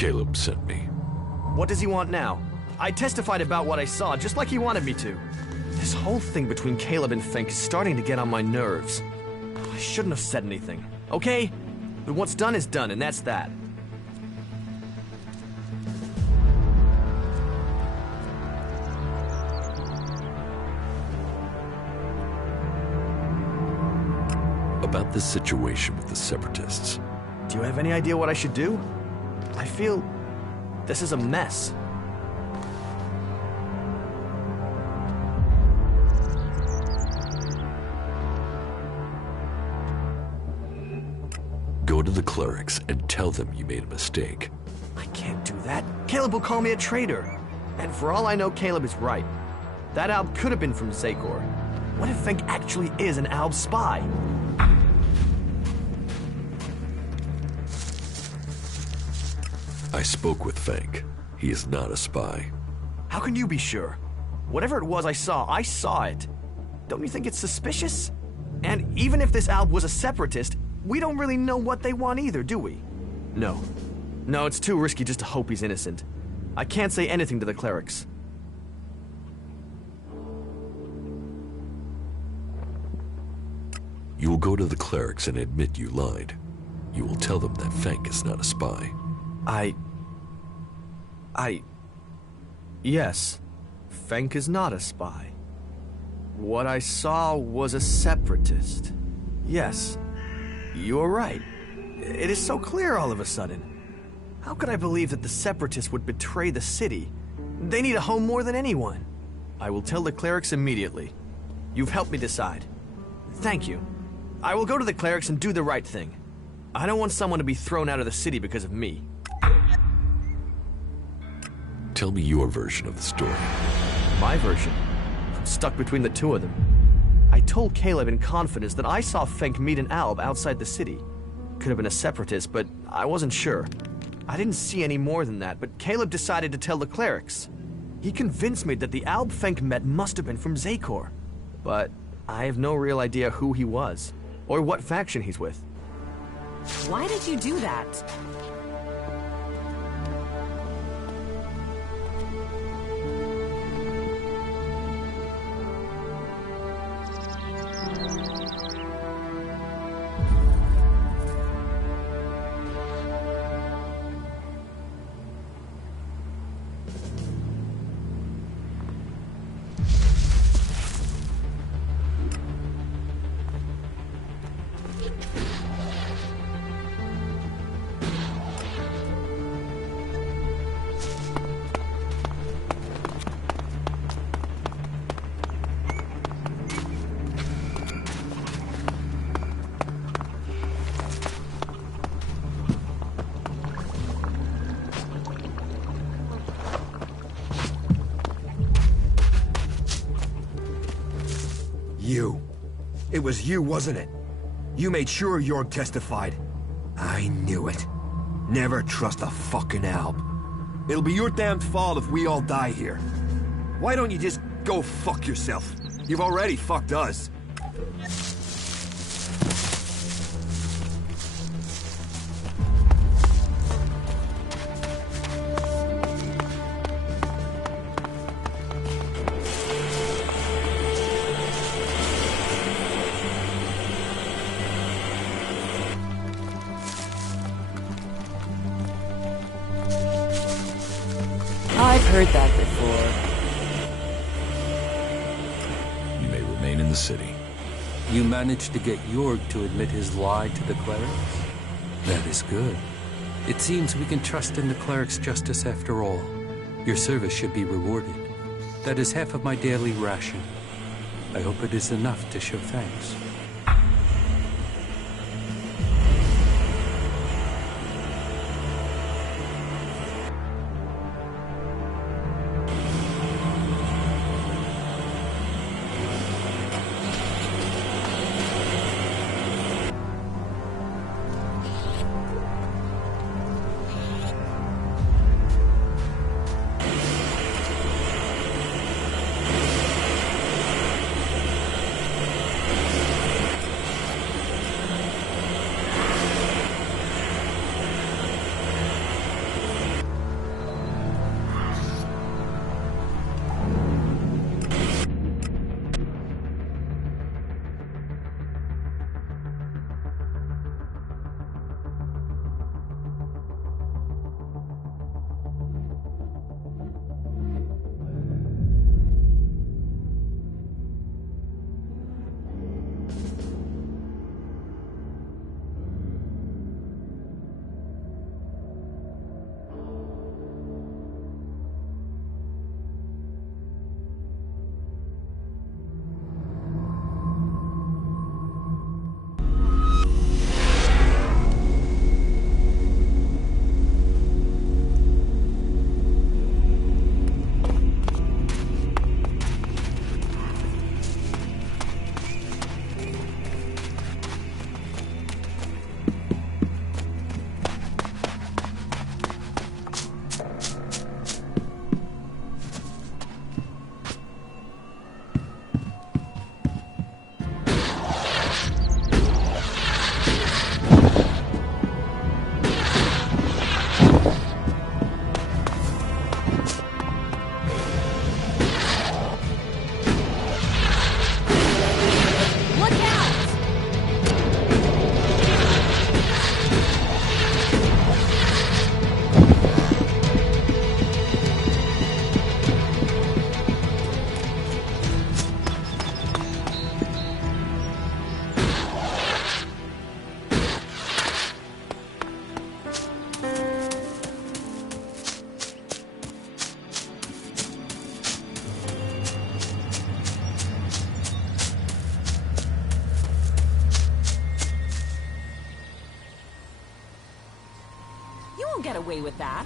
Caleb sent me. What does he want now? I testified about what I saw, just like he wanted me to. This whole thing between Caleb and Fink is starting to get on my nerves. I shouldn't have said anything, okay? But what's done is done, and that's that. About this situation with the Separatists. Do you have any idea what I should do? I feel this is a mess. Go to the clerics and tell them you made a mistake. I can't do that. Caleb will call me a traitor. And for all I know, Caleb is right. That Alb could have been from Zakor. What if Fink actually is an Alb spy? I spoke with Fink. He is not a spy. How can you be sure? Whatever it was I saw it. Don't you think it's suspicious? And even if this Alb was a separatist, we don't really know what they want either, do we? No. No, it's too risky just to hope he's innocent. I can't say anything to the clerics. You will go to the clerics and admit you lied. You will tell them that Fink is not a spy. Yes, Fink is not a spy. What I saw was a separatist. Yes, you're right. It is so clear all of a sudden. How could I believe that the separatists would betray the city? They need a home more than anyone. I will tell the clerics immediately. You've helped me decide. Thank you. I will go to the clerics and do the right thing. I don't want someone to be thrown out of the city because of me. Tell me your version of the story. My version? I'm stuck between the two of them. I told Caleb in confidence that I saw Fink meet an Alb outside the city. Could have been a separatist, but I wasn't sure. I didn't see any more than that, but Caleb decided to tell the clerics. He convinced me that the Alb Fink met must have been from Zakor. But I have no real idea who he was, or what faction he's with. Why did you do that? You. It was you, wasn't it? You made sure Jorg testified. I knew it. Never trust a fucking Alb. It'll be your damned fault if we all die here. Why don't you just go fuck yourself? You've already fucked us. I've heard that before. You may remain in the city. You managed to get Jorg to admit his lie to the clerics? That is good. It seems we can trust in the cleric's justice after all. Your service should be rewarded. That is half of my daily ration. I hope it is enough to show thanks. get away with that.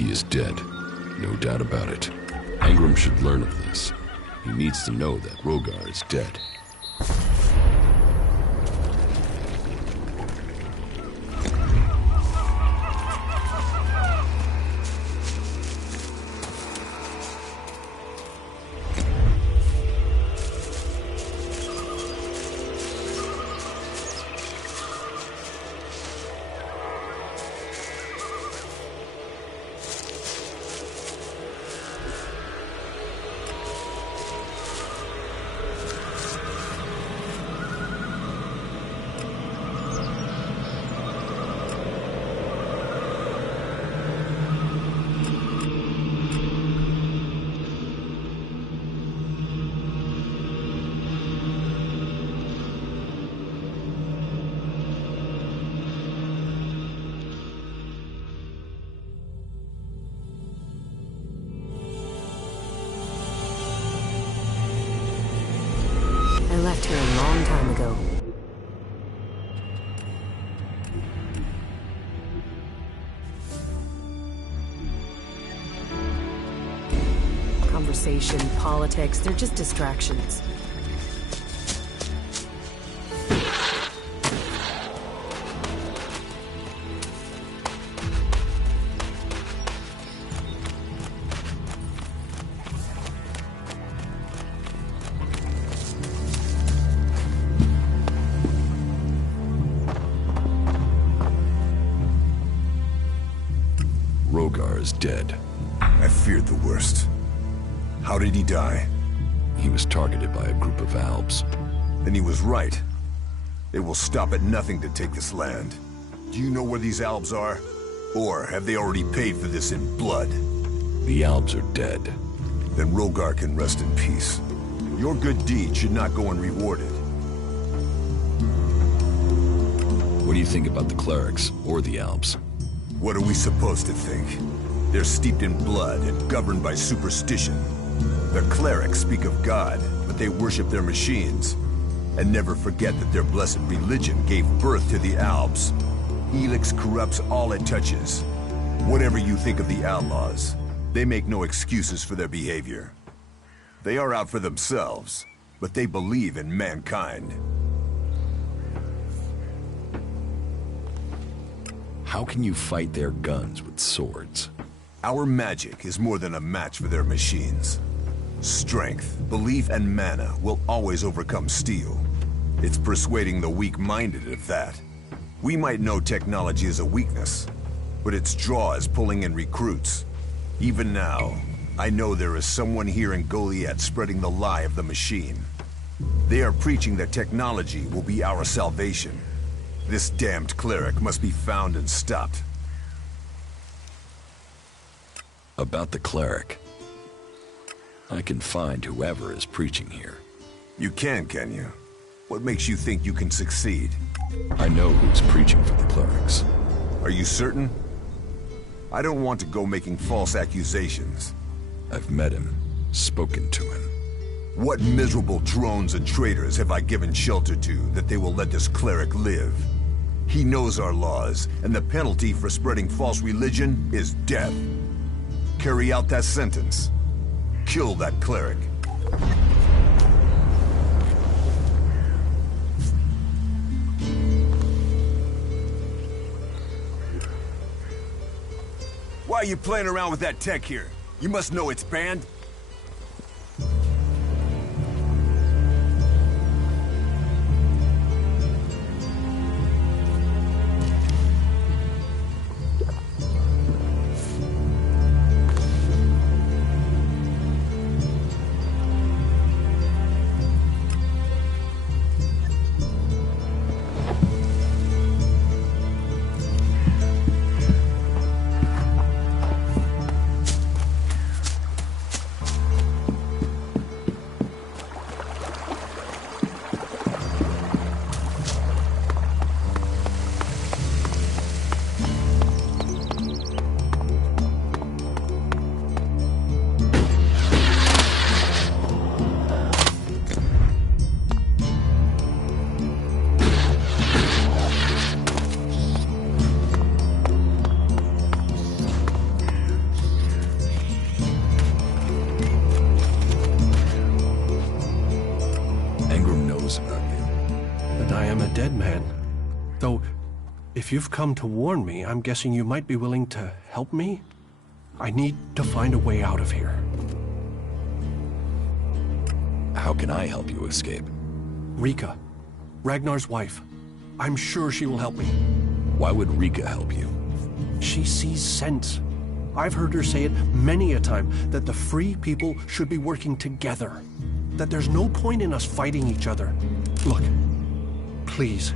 He is dead. No doubt about it. Ingram should learn of this. He needs to know that Rogar is dead. left here a long time ago. Conversation, politics, they're just distractions. Rogar is dead. I feared the worst. How did he die? He was targeted by a group of Albs. Then he was right. They will stop at nothing to take this land. Do you know where these Albs are? Or have they already paid for this in blood? The Albs are dead. Then Rogar can rest in peace. Your good deed should not go unrewarded. What do you think about the clerics, or the Albs? What are we supposed to think? They're steeped in blood and governed by superstition. The clerics speak of God, but they worship their machines. And never forget that their blessed religion gave birth to the Albs. Elex corrupts all it touches. Whatever you think of the outlaws, they make no excuses for their behavior. They are out for themselves, but they believe in mankind. How can you fight their guns with swords? Our magic is more than a match for their machines. Strength, belief, and mana will always overcome steel. It's persuading the weak-minded of that. We might know technology is a weakness, but its draw is pulling in recruits. Even now, I know there is someone here in Goliath spreading the lie of the machine. They are preaching that technology will be our salvation. This damned cleric must be found and stopped. About the cleric. I can find whoever is preaching here. You can you? What makes you think you can succeed? I know who's preaching for the clerics. Are you certain? I don't want to go making false accusations. I've met him, spoken to him. What miserable drones and traitors have I given shelter to that they will let this cleric live? He knows our laws, and the penalty for spreading false religion is death. Carry out that sentence. Kill that cleric. Why are you playing around with that tech here? You must know it's banned. If you've come to warn me, I'm guessing you might be willing to help me? I need to find a way out of here. How can I help you escape? Rika, Ragnar's wife. I'm sure she will help me. Why would Rika help you? She sees sense. I've heard her say it many a time, that the free people should be working together. That there's no point in us fighting each other. Look, please,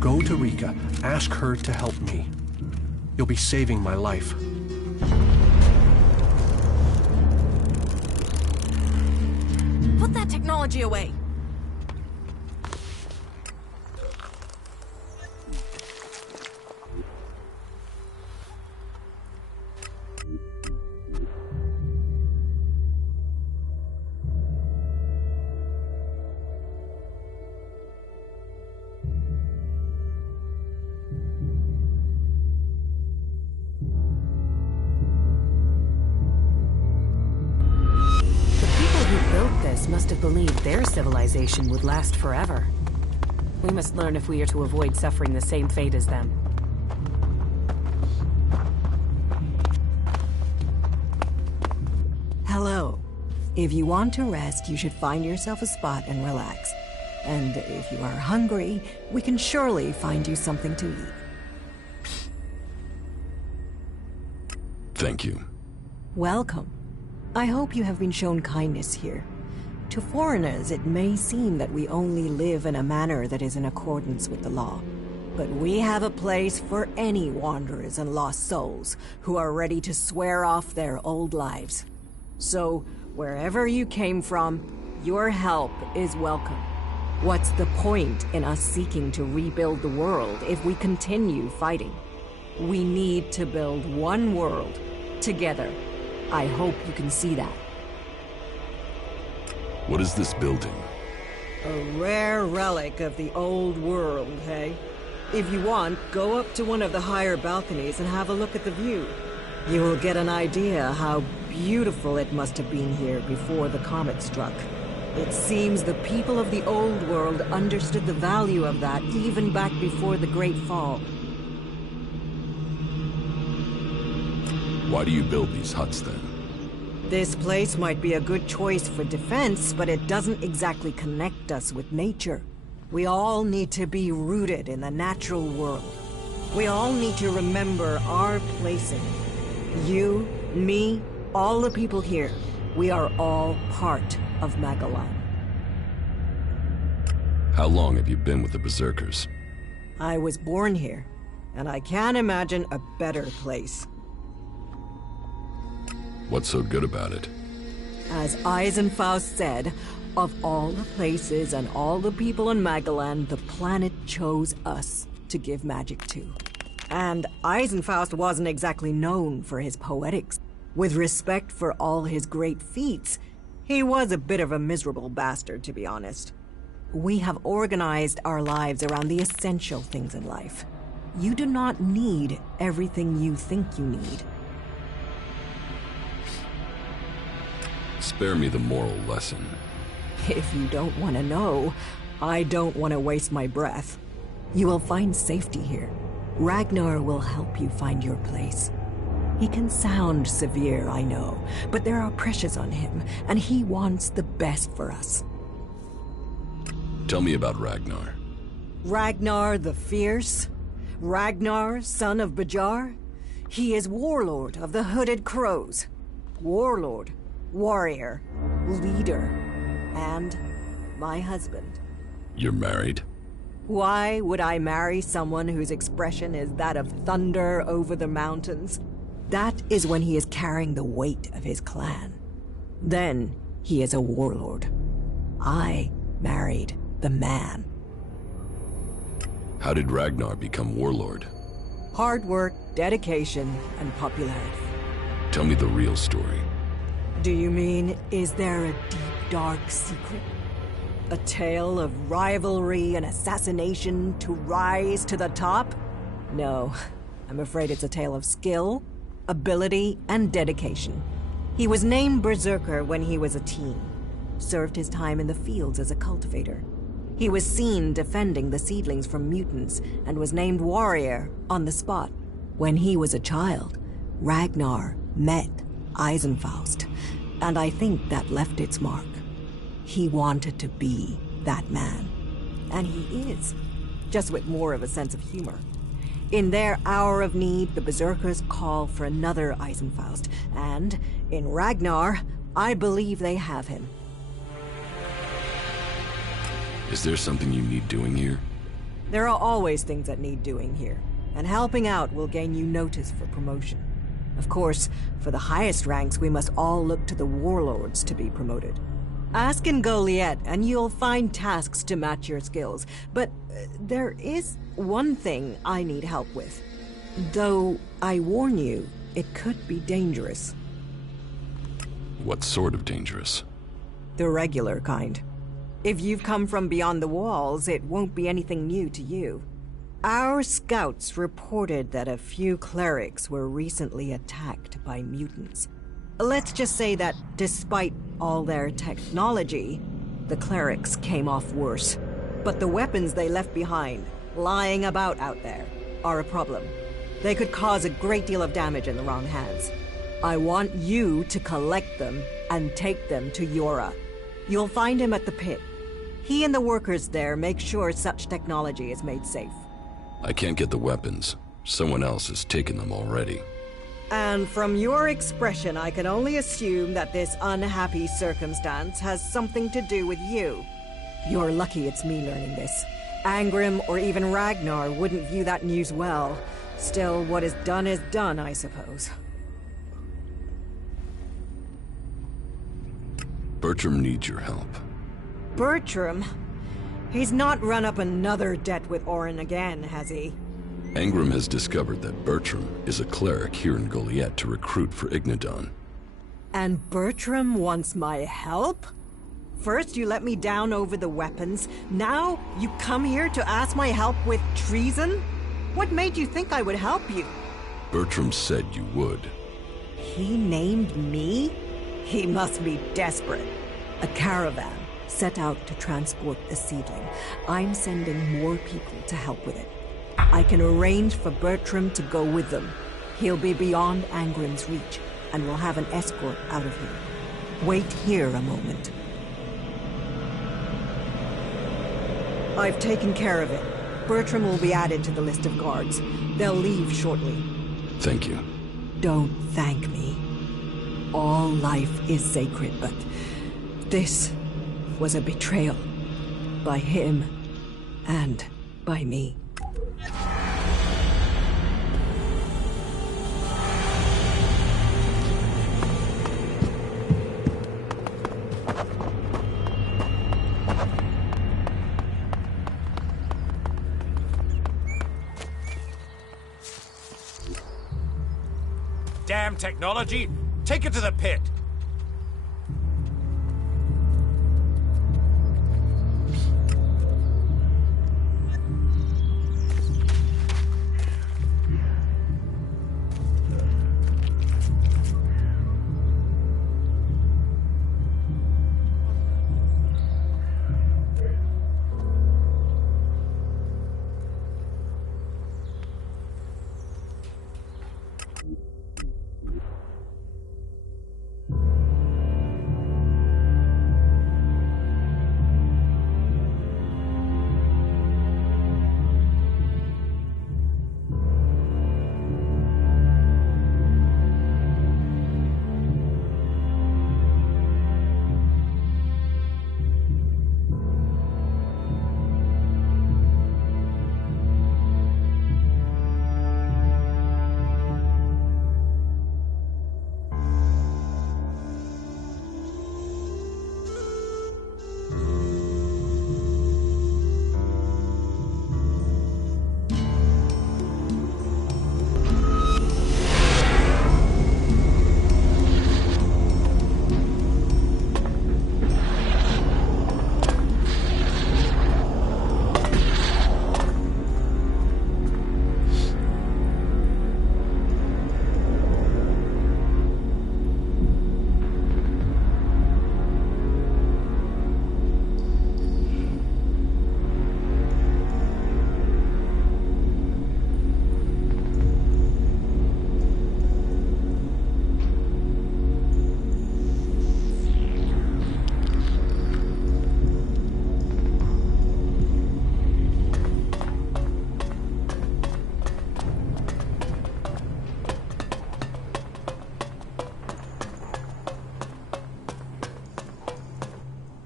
go to Rika, ask her to help me. You'll be saving my life. Put that technology away. built this must have believed their civilization would last forever. We must learn if we are to avoid suffering the same fate as them. Hello. If you want to rest, you should find yourself a spot and relax. And if you are hungry, we can surely find you something to eat. Thank you. Welcome. I hope you have been shown kindness here. To foreigners, it may seem that we only live in a manner that is in accordance with the law. But we have a place for any wanderers and lost souls who are ready to swear off their old lives. So, wherever you came from, your help is welcome. What's the point in us seeking to rebuild the world if we continue fighting? We need to build one world, together. I hope you can see that. What is this building? A rare relic of the old world, hey? If you want, go up to one of the higher balconies and have a look at the view. You will get an idea how beautiful it must have been here before the comet struck. It seems the people of the old world understood the value of that even back before the Great Fall. Why do you build these huts then? This place might be a good choice for defense, but it doesn't exactly connect us with nature. We all need to be rooted in the natural world. We all need to remember our place in it. You, me, all the people here, we are all part of Magellan. How long have you been with the Berserkers? I was born here, and I can't imagine a better place. What's so good about it? As Eisenfaust said, of all the places and all the people in Magellan, the planet chose us to give magic to. And Eisenfaust wasn't exactly known for his poetics. With respect for all his great feats, he was a bit of a miserable bastard, to be honest. We have organized our lives around the essential things in life. You do not need everything you think you need. Spare me the moral lesson. If you don't want to know, I don't want to waste my breath. You will find safety here. Ragnar will help you find your place. He can sound severe, I know, but there are pressures on him, and he wants the best for us. Tell me about Ragnar. Ragnar the Fierce? Ragnar, son of Bajar? He is warlord of the Hooded Crows. Warlord, warrior, leader, and my husband. You're married? Why would I marry someone whose expression is that of thunder over the mountains? That is when he is carrying the weight of his clan. Then he is a warlord. I married the man. How did Ragnar become warlord? Hard work, dedication, and popularity. Tell me the real story. Do you mean, is there a deep, dark secret? A tale of rivalry and assassination to rise to the top? No, I'm afraid it's a tale of skill, ability, and dedication. He was named Berserker when he was a teen. Served his time in the fields as a cultivator. He was seen defending the seedlings from mutants and was named warrior on the spot. When he was a child, Ragnar met Eisenfaust, and I think that left its mark. He wanted to be that man. And he is, just with more of a sense of humor. In their hour of need, the Berserkers call for another Eisenfaust, and in Ragnar, I believe they have him. Is there something you need doing here? There are always things that need doing here, and helping out will gain you notice for promotion. Of course, for the highest ranks, we must all look to the warlords to be promoted. Ask in Goliath, and you'll find tasks to match your skills. But there is one thing I need help with. Though, I warn you, it could be dangerous. What sort of dangerous? The regular kind. If you've come from beyond the walls, it won't be anything new to you. Our scouts reported that a few clerics were recently attacked by mutants. Let's just say that despite all their technology, the clerics came off worse. But the weapons they left behind, lying about out there, are a problem. They could cause a great deal of damage in the wrong hands. I want you to collect them and take them to Yora. You'll find him at the pit. He and the workers there make sure such technology is made safe. I can't get the weapons. Someone else has taken them already. And from your expression, I can only assume that this unhappy circumstance has something to do with you. You're lucky it's me learning this. Angrim or even Ragnar wouldn't view that news well. Still, what is done, I suppose. Bertram needs your help. Bertram? He's not run up another debt with Orin again, has he? Angrim has discovered that Bertram is a cleric here in Goliath to recruit for Ignadon. And Bertram wants my help? First you let me down over the weapons, now you come here to ask my help with treason? What made you think I would help you? Bertram said you would. He named me? He must be desperate. A caravan set out to transport the seedling. I'm sending more people to help with it. I can arrange for Bertram to go with them. He'll be beyond Angrim's reach, and we'll have an escort out of here. Wait here a moment. I've taken care of it. Bertram will be added to the list of guards. They'll leave shortly. Thank you. Don't thank me. All life is sacred, but this was a betrayal. By him, and by me. Damn technology! Take it to the pit!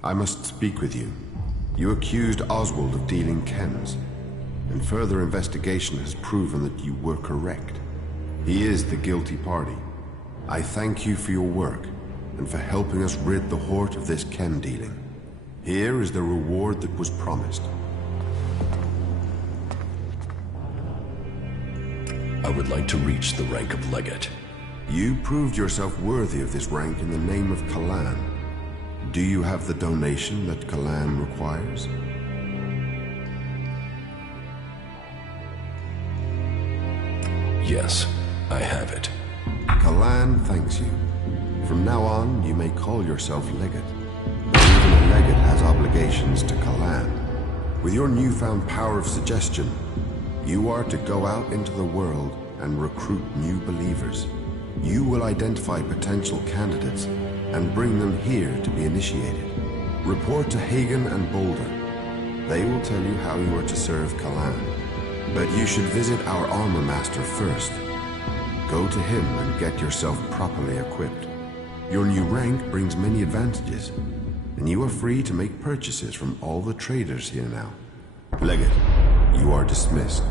I must speak with you. You accused Oswald of dealing chems, and further investigation has proven that you were correct. He is the guilty party. I thank you for your work, and for helping us rid the Horde of this chem dealing. Here is the reward that was promised. I would like to reach the rank of Legate. You proved yourself worthy of this rank in the name of Kalan. Do you have the donation that Kalan requires? Yes, I have it. Kalan thanks you. From now on, you may call yourself Legate. But even a Legate has obligations to Kalan. With your newfound power of suggestion, you are to go out into the world and recruit new believers. You will identify potential candidates and bring them here to be initiated. Report to Hagen and Boulder. They will tell you how you are to serve Kalan. But you should visit our armor master first. Go to him and get yourself properly equipped. Your new rank brings many advantages, and you are free to make purchases from all the traders here now. Legate, you are dismissed.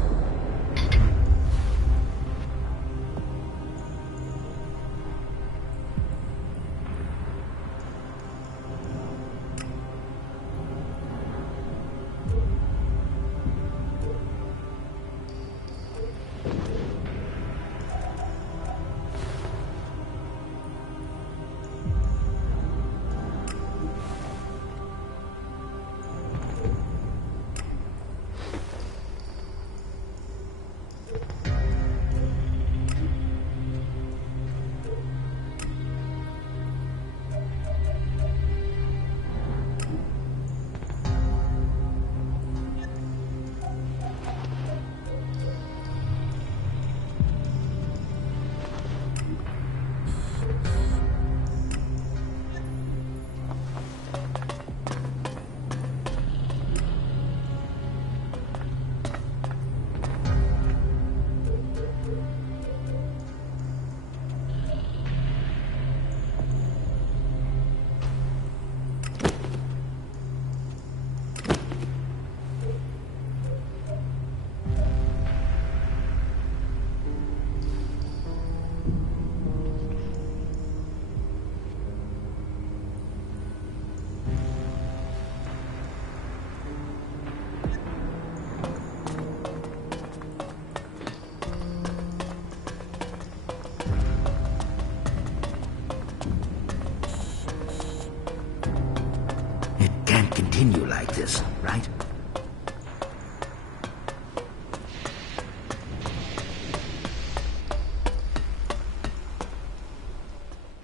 Continue like this, right?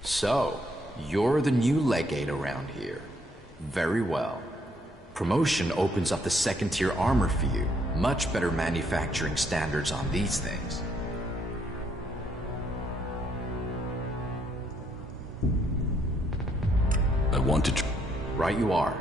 So, you're the new legate around here. Very well. Promotion opens up the second-tier armor for you. Much better manufacturing standards on these things. I want to... Right you are.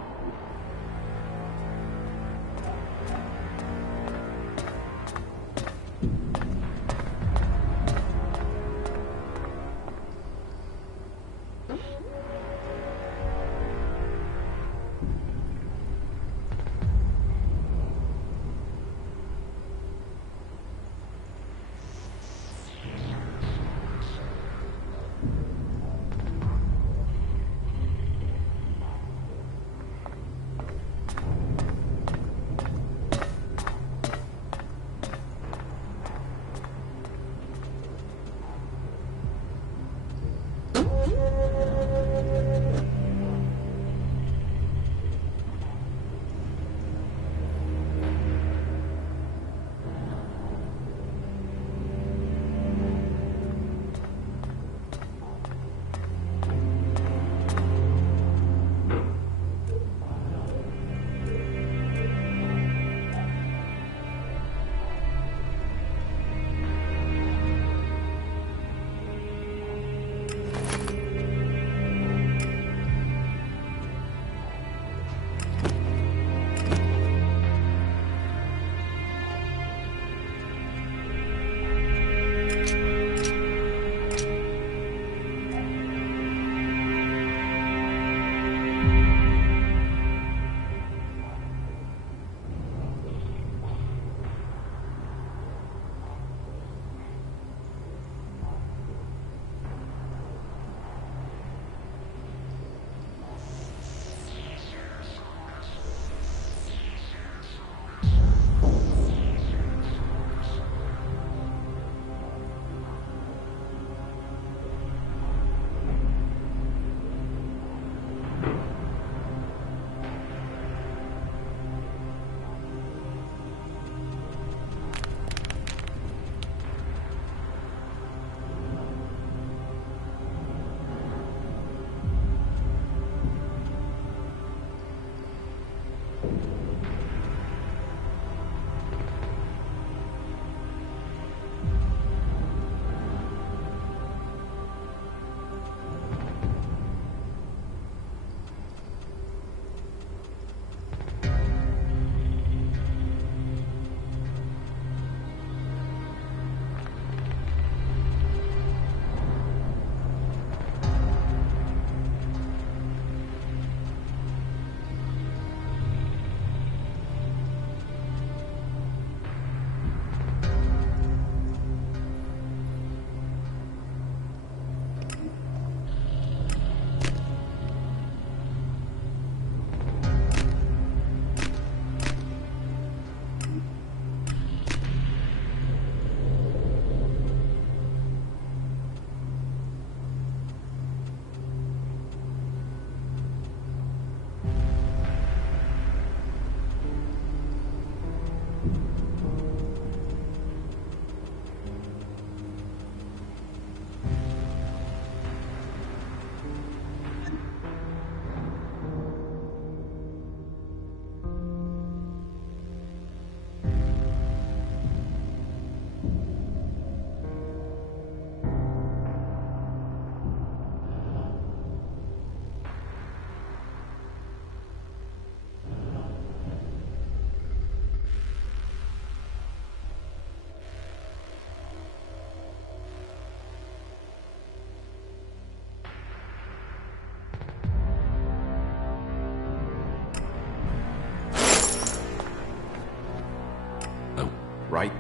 right?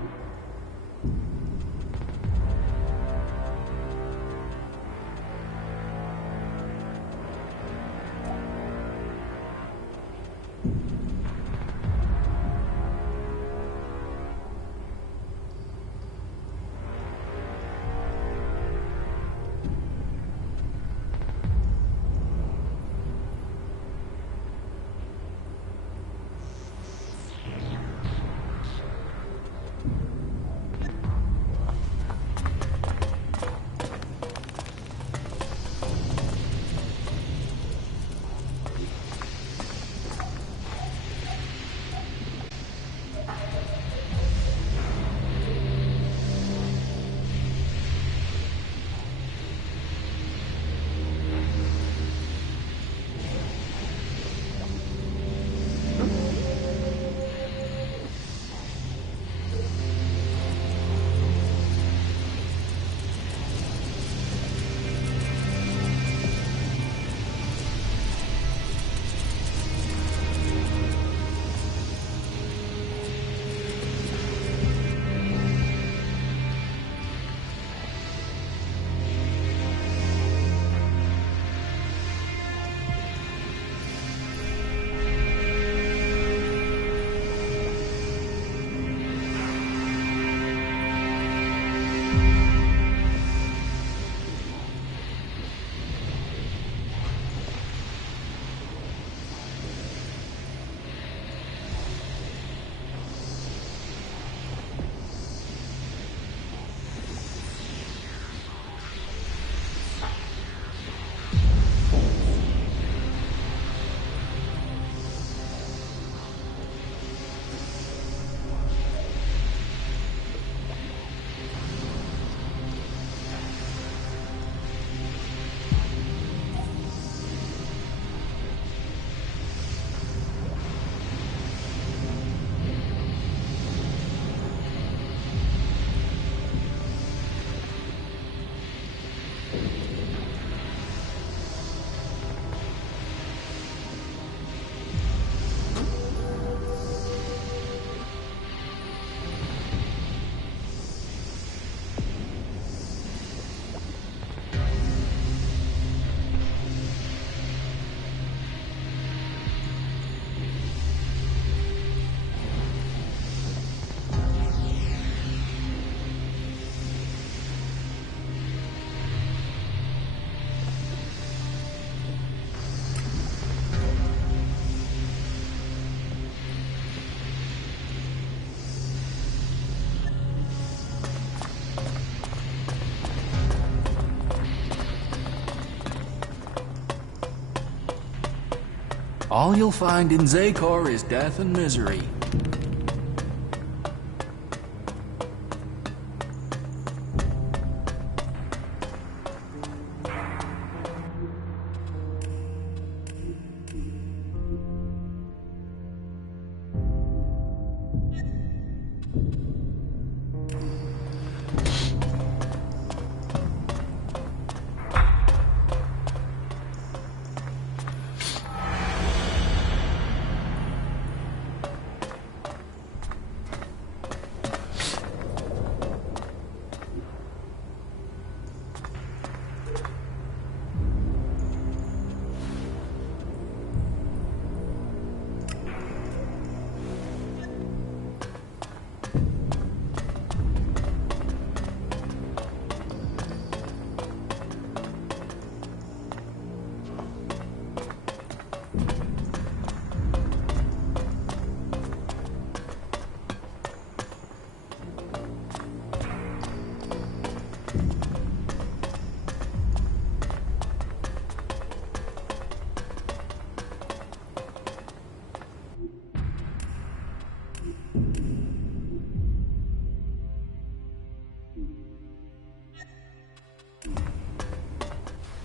All you'll find in Zakor is death and misery.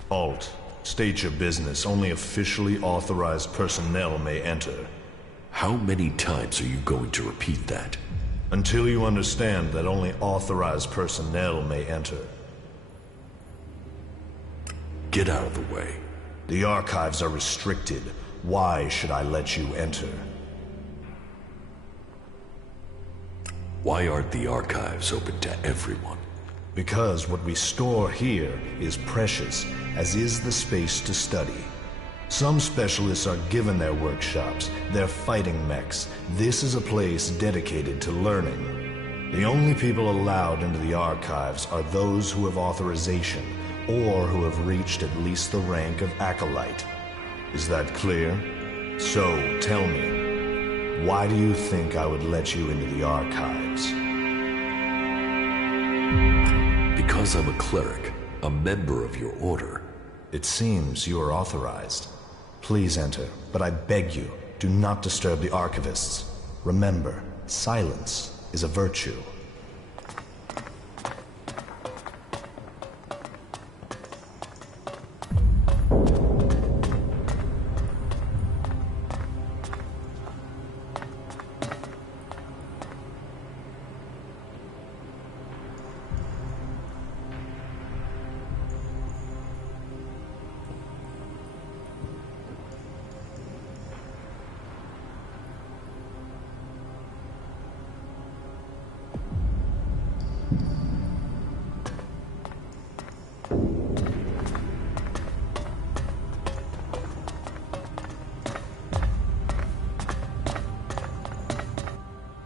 Alt, state your business. Only officially authorized personnel may enter. How many times are you going to repeat that? Until you understand that only authorized personnel may enter. Get out of the way. The archives are restricted. Why should I let you enter? Why aren't the archives open to everyone? Because what we store here is precious, as is the space to study. Some specialists are given their workshops, their fighting mechs. This is a place dedicated to learning. The only people allowed into the archives are those who have authorization, or who have reached at least the rank of Acolyte. Is that clear? So, tell me, why do you think I would let you into the archives? Because I'm a cleric, a member of your order. It seems you are authorized. Please enter, but I beg you, do not disturb the archivists. Remember, silence is a virtue.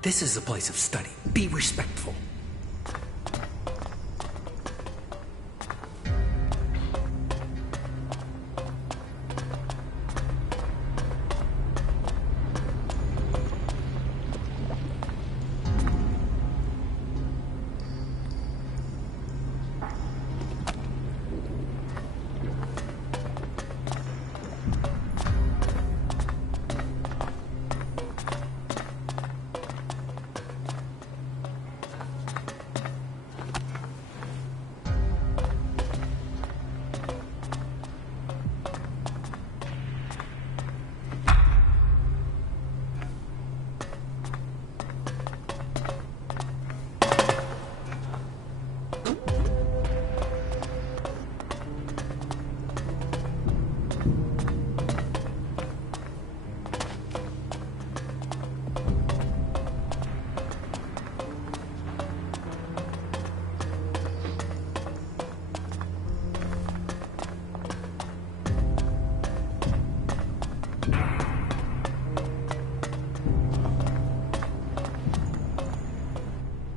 This is a place of study. Be respectful.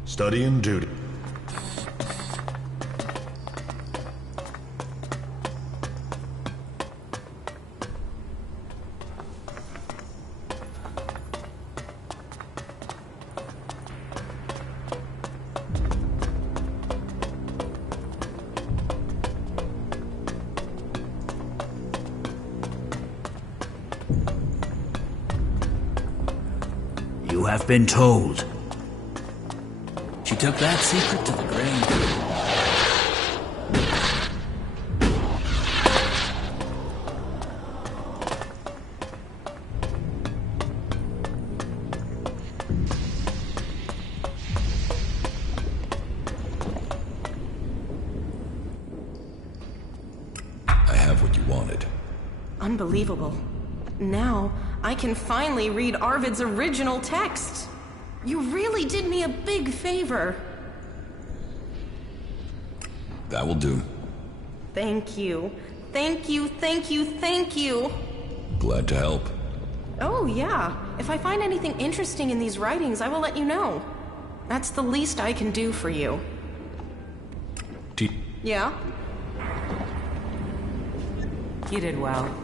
Study and duty. You have been told. She took that secret to the grave. I have what you wanted. Unbelievable. Now, I can finally read Arvid's original text. You really did me a big favor. That will do. Thank you. Thank you, thank you, thank you. Glad to help. Oh, yeah. If I find anything interesting in these writings, I will let you know. That's the least I can do for you. Yeah? You did well.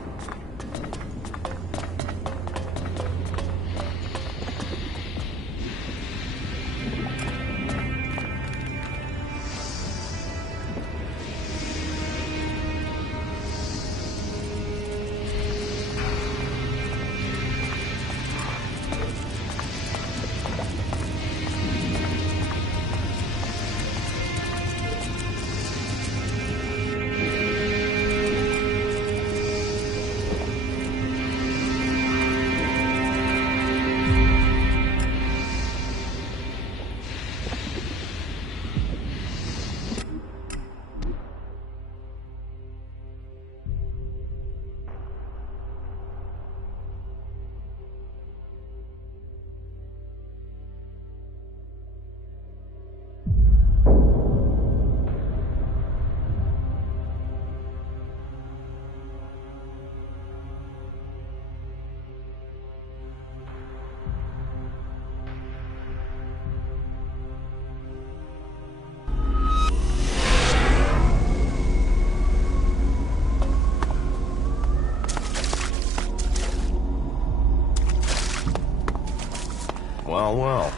Well, well.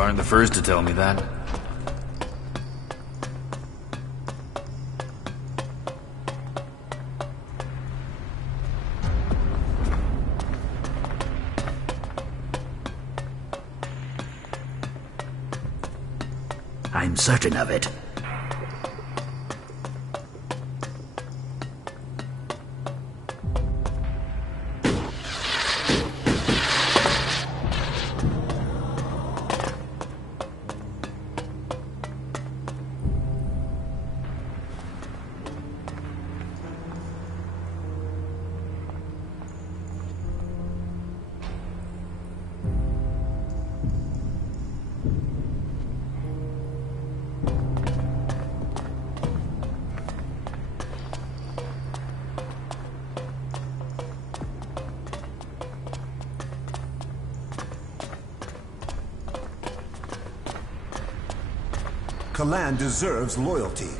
You aren't the first to tell me that. I'm certain of it. Kalan deserves loyalty.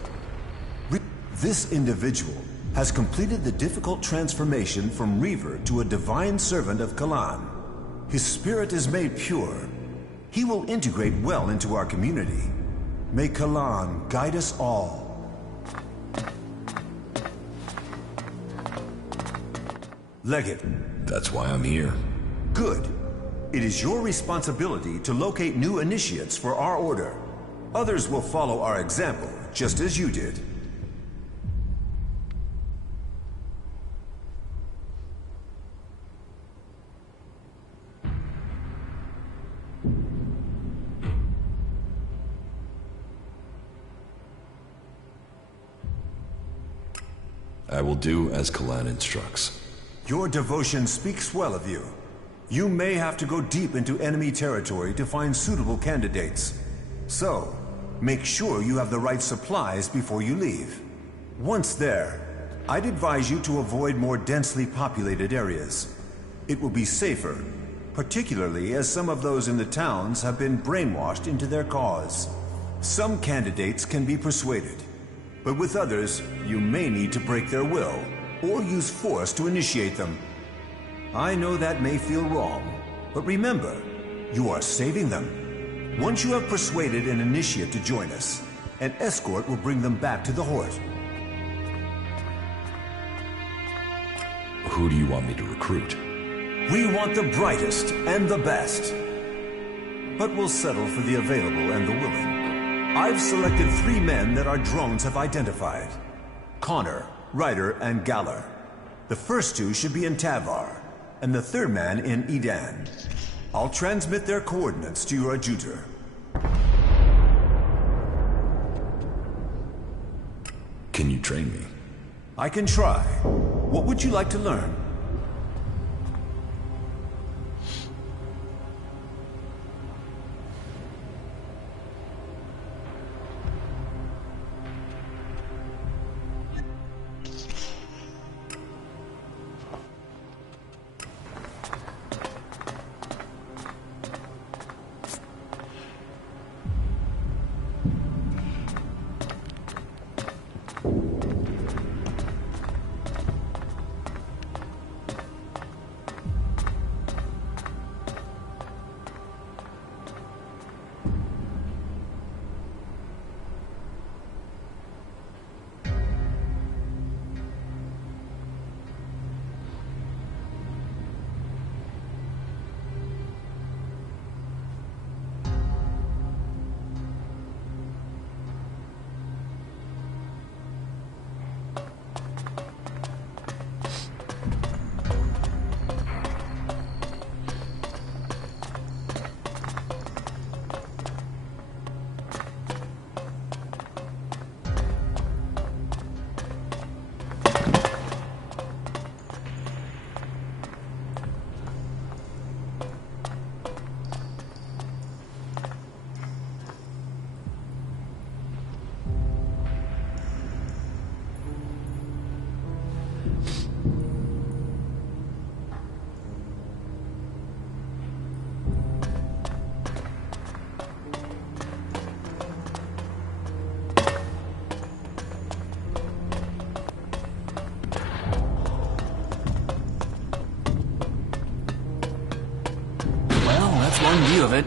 This individual has completed the difficult transformation from Reaver to a divine servant of Kalan. His spirit is made pure. He will integrate well into our community. May Kalan guide us all. Legate. That's why I'm here. Good. It is your responsibility to locate new initiates for our order. Others will follow our example, just as you did. I will do as Kalan instructs. Your devotion speaks well of you. You may have to go deep into enemy territory to find suitable candidates. So, make sure you have the right supplies before you leave. Once there, I'd advise you to avoid more densely populated areas. It will be safer, particularly as some of those in the towns have been brainwashed into their cause. Some candidates can be persuaded, but with others, you may need to break their will, or use force to initiate them. I know that may feel wrong, but remember, you are saving them. Once you have persuaded an initiate to join us, an escort will bring them back to the Horde. Who do you want me to recruit? We want the brightest and the best. But we'll settle for the available and the willing. I've selected 3 men that our drones have identified. Connor, Ryder, and Galler. The first 2 should be in Tavar, and the 3rd man in Edan. I'll transmit their coordinates to your adjutor. Can you train me? I can try. What would you like to learn? One view of it.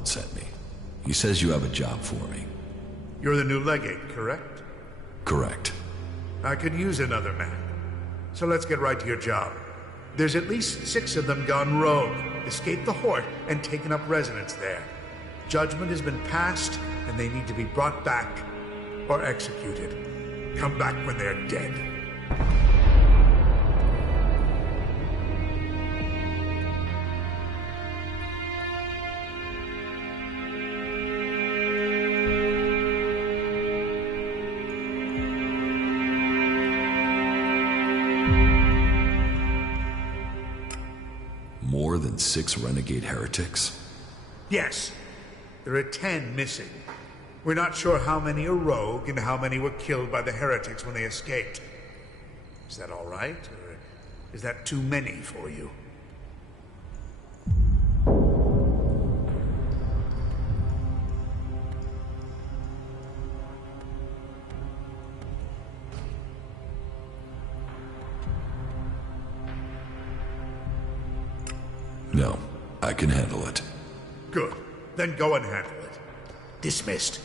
Oswald sent me. He says you have a job for me. You're the new legate, correct? Correct. I could use another man. So let's get right to your job. There's at least 6 of them gone rogue, escaped the Hort, and taken up residence there. Judgment has been passed, and they need to be brought back or executed. Come back when they're dead. More than 6 renegade heretics? Yes. There are 10 missing. We're not sure how many are rogue and how many were killed by the heretics when they escaped. Is that all right? Or is that too many for you? No, I can handle it. Good. Then go and handle it. Dismissed.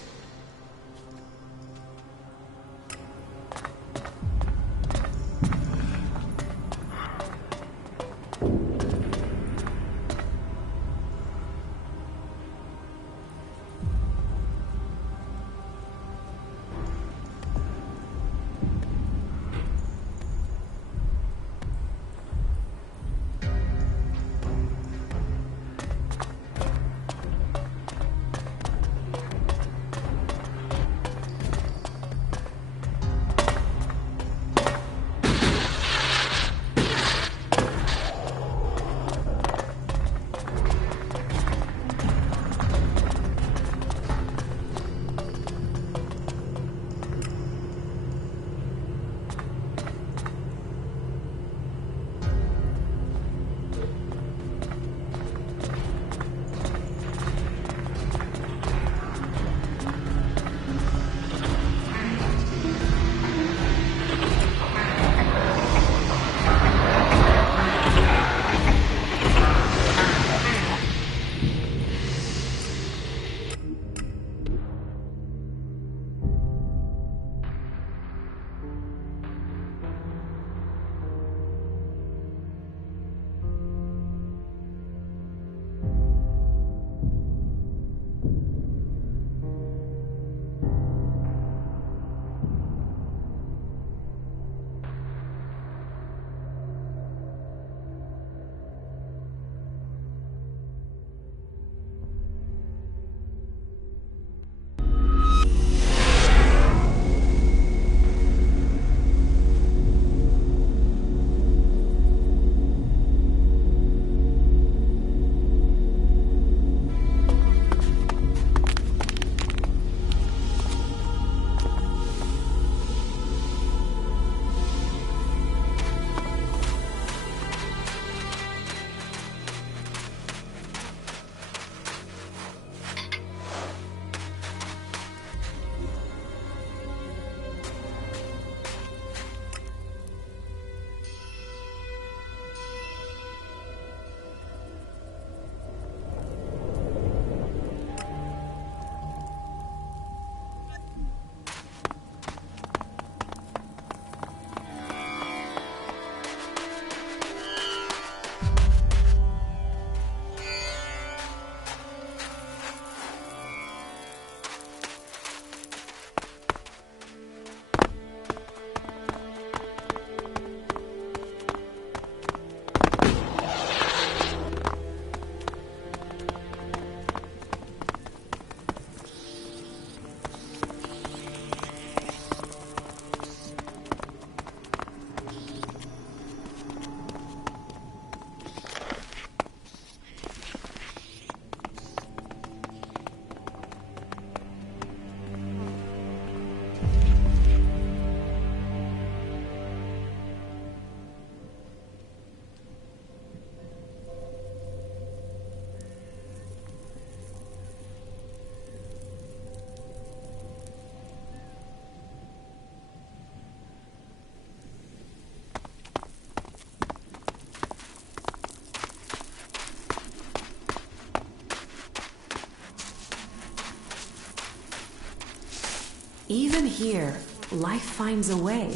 Even here, life finds a way.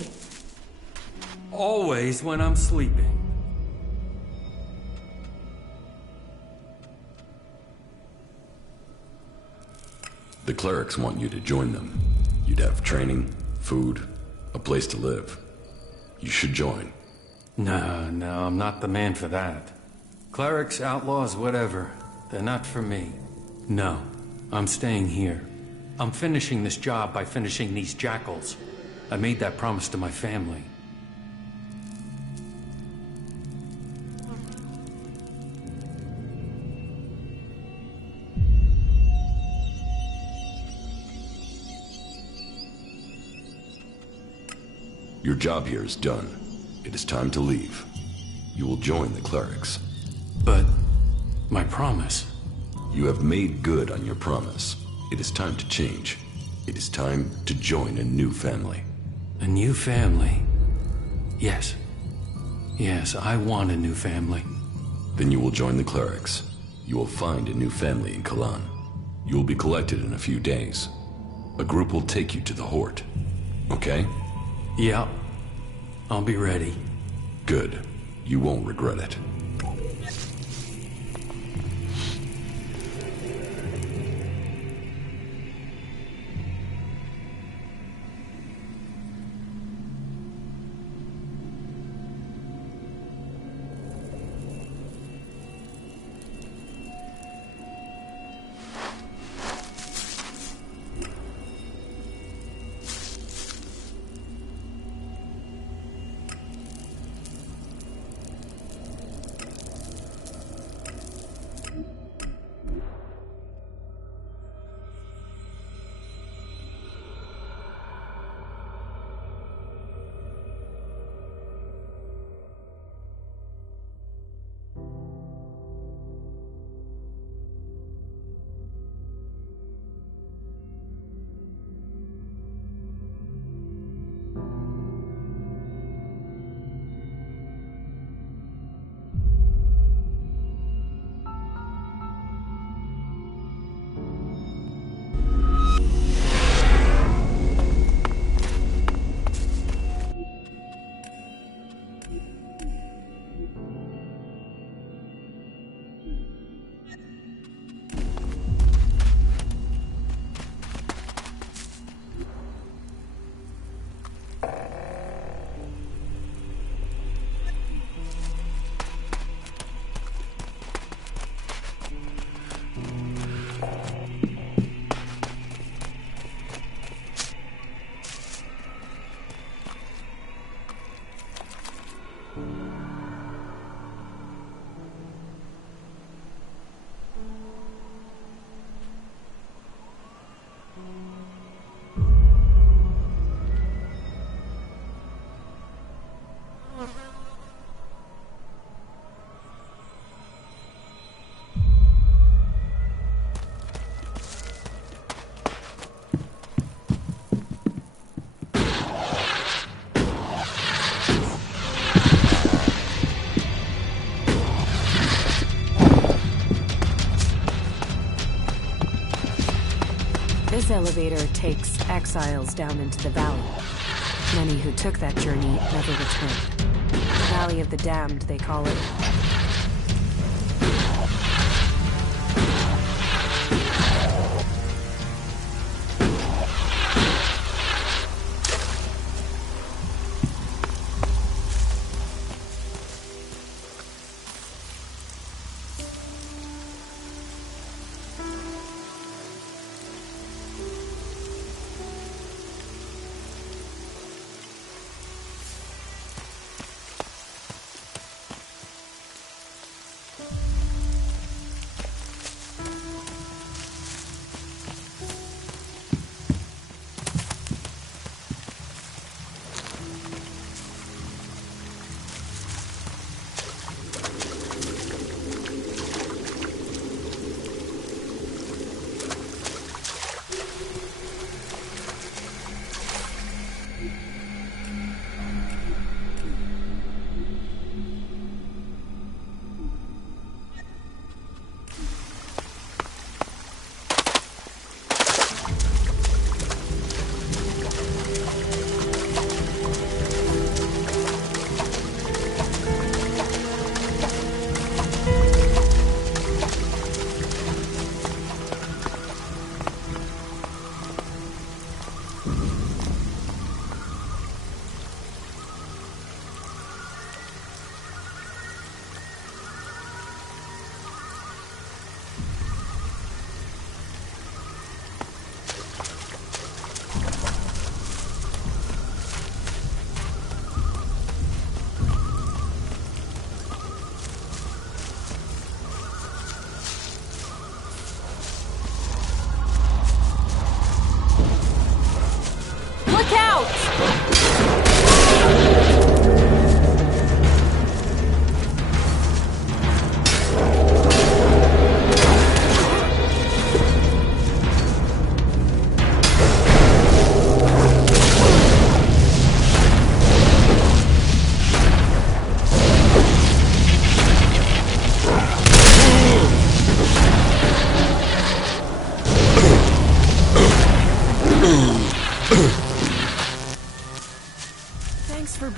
Always when I'm sleeping. The clerics want you to join them. You'd have training, food, a place to live. You should join. No, I'm not the man for that. Clerics, outlaws, whatever. They're not for me. No, I'm staying here. I'm finishing this job by finishing these jackals. I made that promise to my family. Your job here is done. It is time to leave. You will join the clerics. But my promise. You have made good on your promise. It is time to change. It is time to join a new family. A new family? Yes. Yes, I want a new family. Then you will join the clerics. You will find a new family in Kalan. You will be collected in a few days. A group will take you to the Horde. Okay? Yeah. I'll be ready. Good. You won't regret it. This elevator takes exiles down into the valley. Many who took that journey never returned. Valley of the Damned, they call it.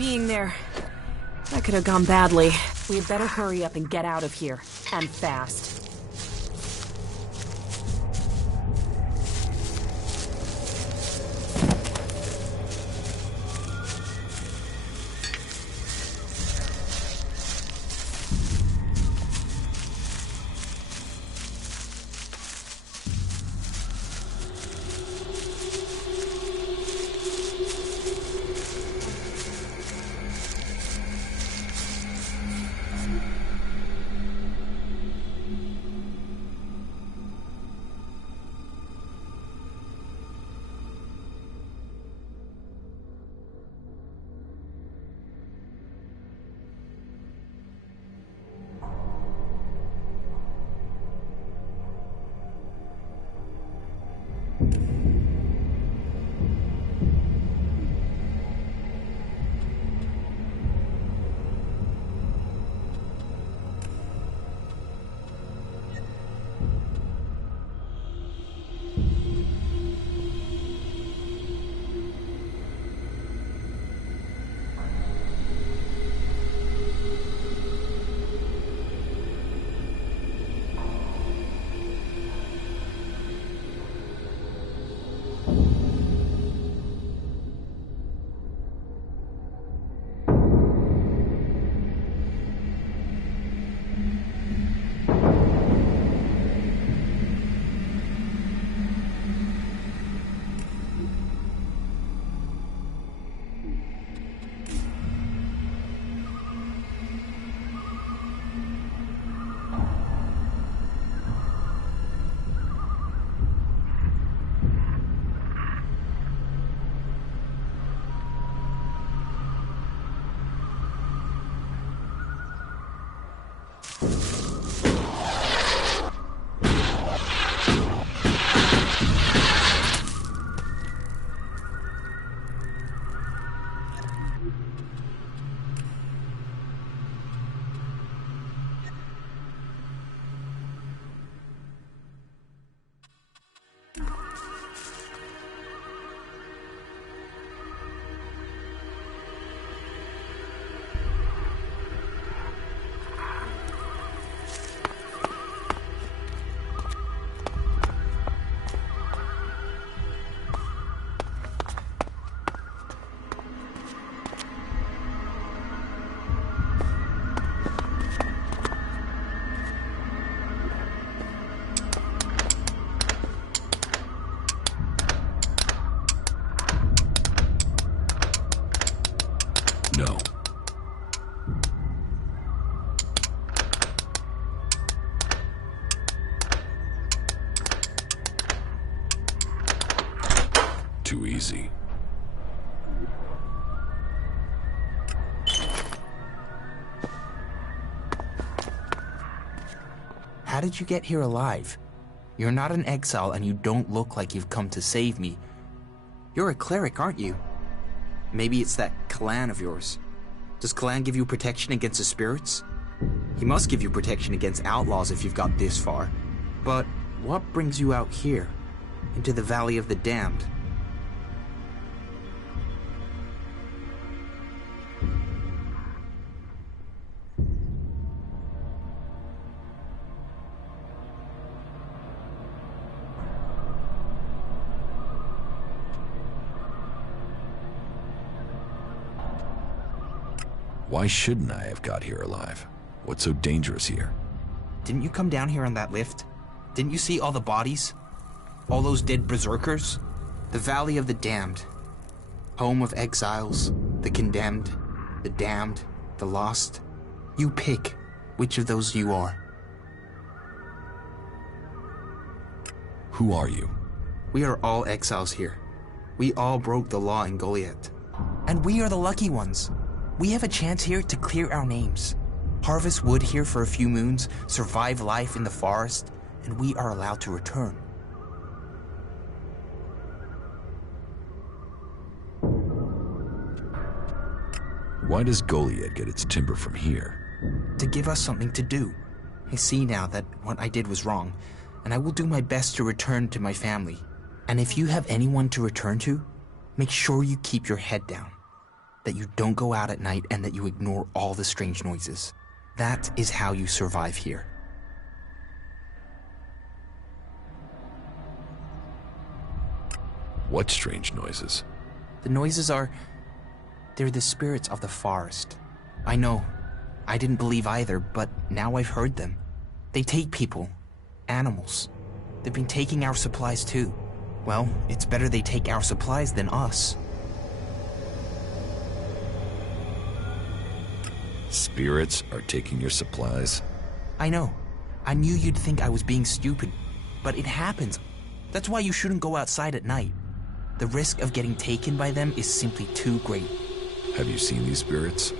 being there. That could have gone badly. We had better hurry up and get out of here. And fast. No. Too easy. How did you get here alive? You're not an exile and you don't look like you've come to save me. You're a cleric, aren't you? Maybe it's that clan of yours. Does clan give you protection against the spirits? He must give you protection against outlaws if you've got this far. But what brings you out here, into the Valley of the Damned? Why shouldn't I have got here alive? What's so dangerous here? Didn't you come down here on that lift? Didn't you see all the bodies? All those dead berserkers? The Valley of the Damned. Home of exiles, the condemned, the damned, the lost. You pick which of those you are. Who are you? We are all exiles here. We all broke the law in Goliath. And we are the lucky ones. We have a chance here to clear our names. Harvest wood here for a few moons, survive life in the forest, and we are allowed to return. Why does Goliath get its timber from here? To give us something to do. I see now that what I did was wrong, and I will do my best to return to my family. And if you have anyone to return to, make sure you keep your head down. that you don't go out at night, and that you ignore all the strange noises. That is how you survive here. What strange noises? The noises they're the spirits of the forest. I know. I didn't believe either, but now I've heard them. They take people, animals. They've been taking our supplies too. Well, it's better they take our supplies than us. Spirits are taking your supplies? I know. I knew you'd think I was being stupid, but it happens. That's why you shouldn't go outside at night. The risk of getting taken by them is simply too great. Have you seen these spirits?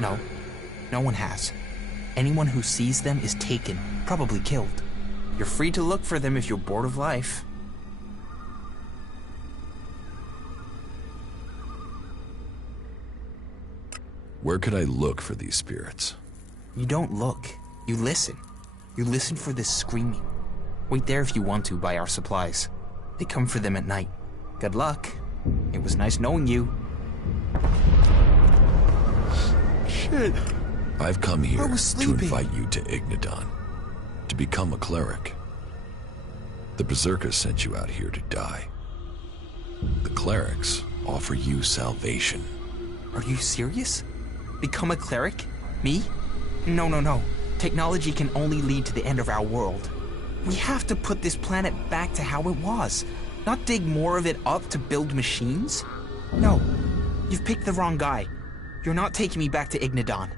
No. No one has. Anyone who sees them is taken, probably killed. You're free to look for them if you're bored of life. Where could I look for these spirits? You don't look. You listen. You listen for this screaming. Wait there if you want to by our supplies. They come for them at night. Good luck. It was nice knowing you. Shit. I've come here to invite you to Ignadon, to become a cleric. The Berserkers sent you out here to die. The clerics offer you salvation. Are you serious? Become a cleric? Me? No. Technology can only lead to the end of our world. We have to put this planet back to how it was, not dig more of it up to build machines. No, you've picked the wrong guy. You're not taking me back to Ignadon.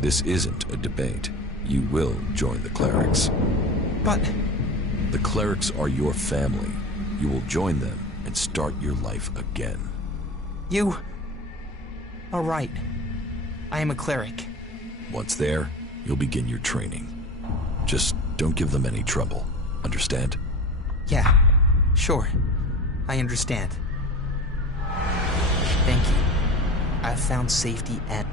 This isn't a debate. You will join the clerics. But... The clerics are your family. You will join them and start your life again. You... are right. I am a cleric. Once there, you'll begin your training. Just don't give them any trouble. Understand? Yeah, sure. I understand. Thank you. I've found safety and...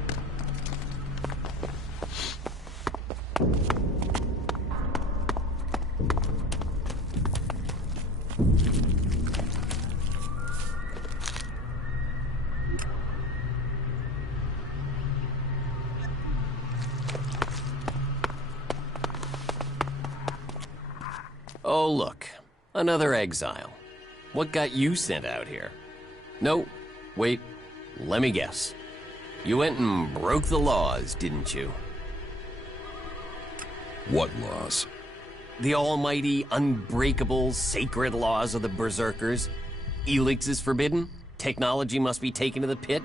Oh, look. Another exile. What got you sent out here? No, wait. Let me guess. You went and broke the laws, didn't you? What laws? The almighty, unbreakable, sacred laws of the Berserkers. Elex is forbidden. Technology must be taken to the pit.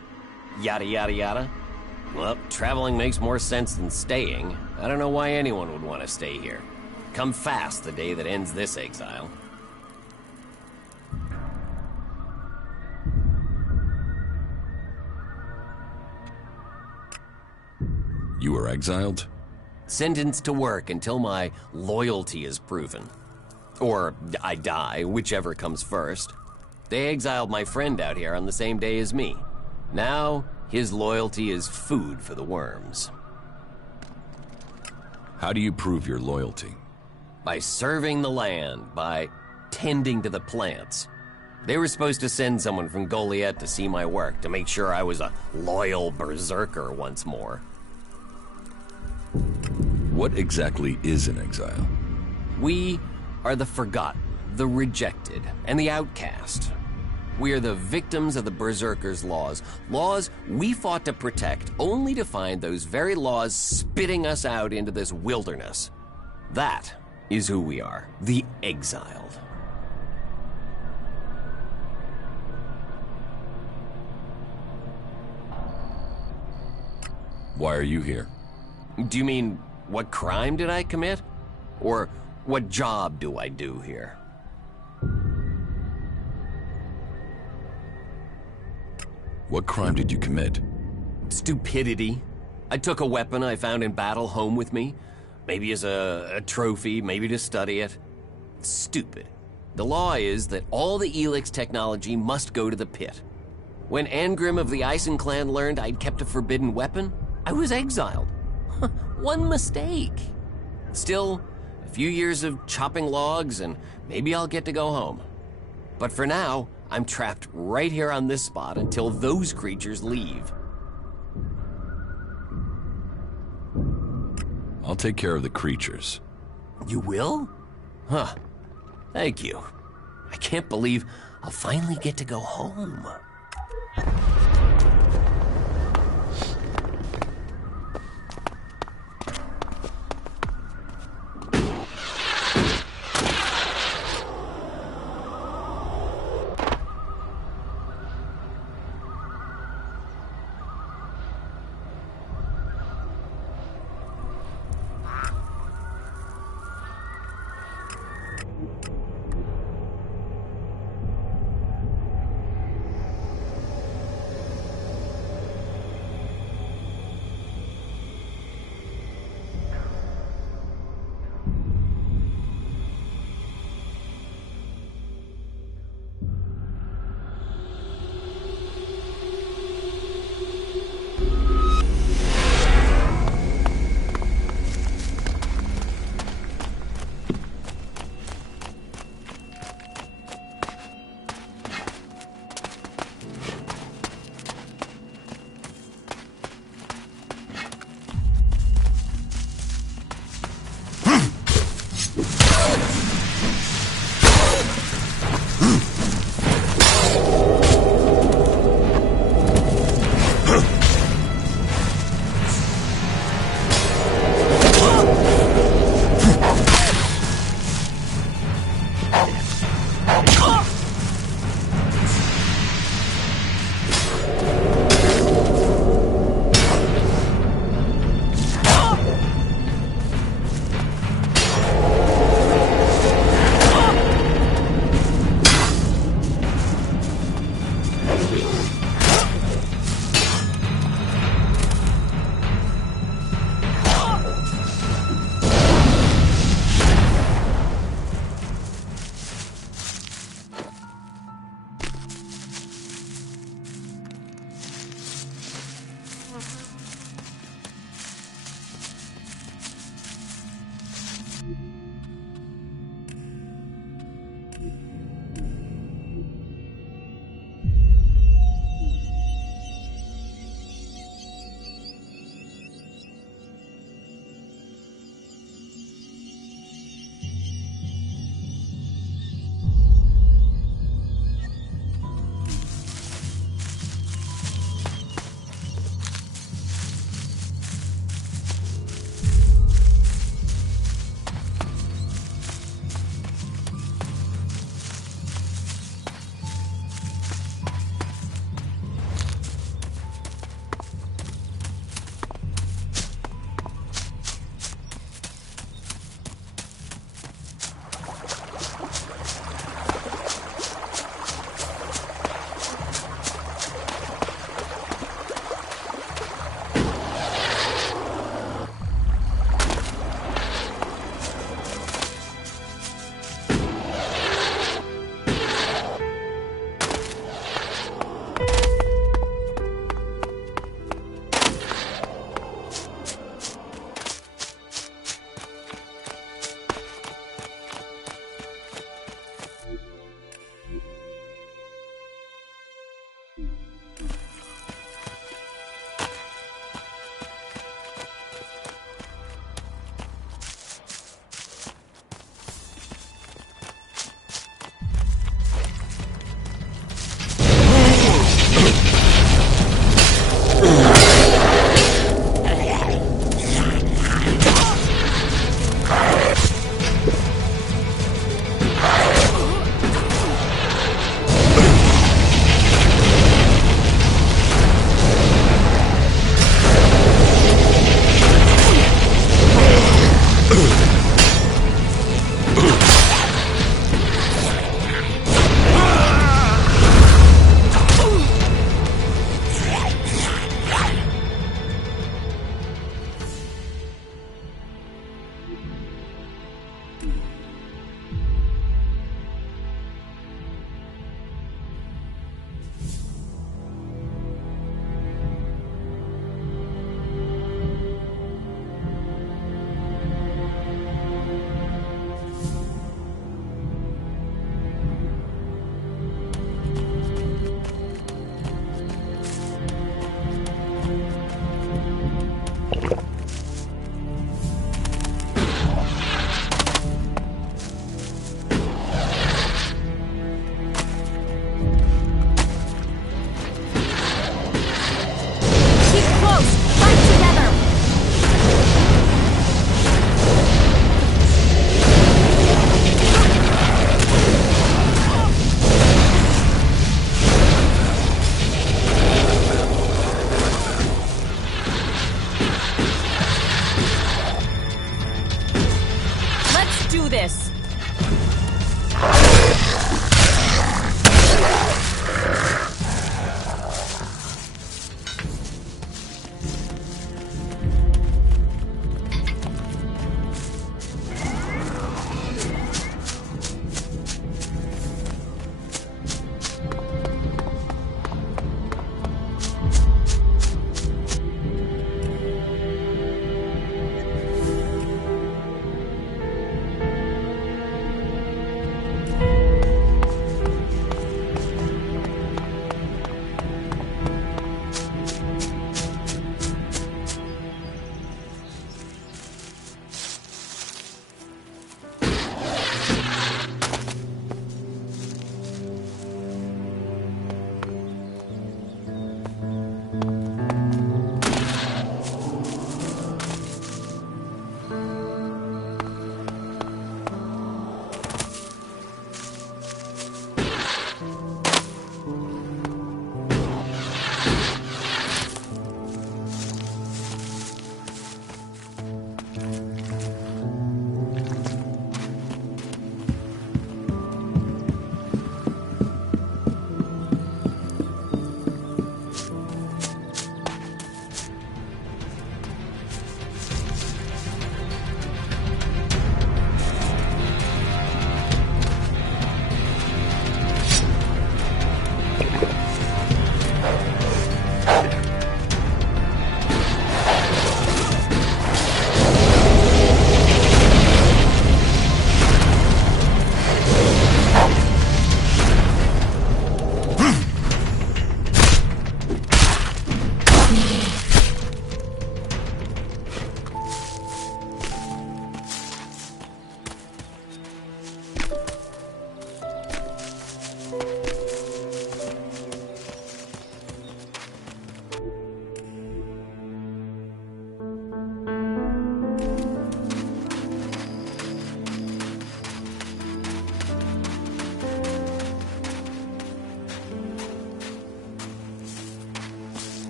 Yada, yada, yada. Well, traveling makes more sense than staying. I don't know why anyone would want to stay here. Come fast the day that ends this exile. You were exiled? Sentenced to work until my loyalty is proven. Or I die, whichever comes first. They exiled my friend out here on the same day as me. Now, his loyalty is food for the worms. How do you prove your loyalty? By serving the land, by tending to the plants. They were supposed to send someone from Goliath to see my work, to make sure I was a loyal berserker once more. What exactly is an exile? We are the forgotten, the rejected, and the outcast. We are the victims of the Berserkers' laws. Laws we fought to protect, only to find those very laws spitting us out into this wilderness. That is who we are, the exiled. Why are you here? Do you mean, what crime did I commit? Or what job do I do here? What crime did you commit? Stupidity. I took a weapon I found in battle home with me. Maybe as a trophy, maybe to study it. Stupid. The law is that all the Elex technology must go to the pit. When Angrim of the Ison clan learned I'd kept a forbidden weapon, I was exiled. One mistake. Still, a few years of chopping logs and maybe I'll get to go home. But for now, I'm trapped right here on this spot until those creatures leave. I'll take care of the creatures. You will? Huh. Thank you. I can't believe I'll finally get to go home.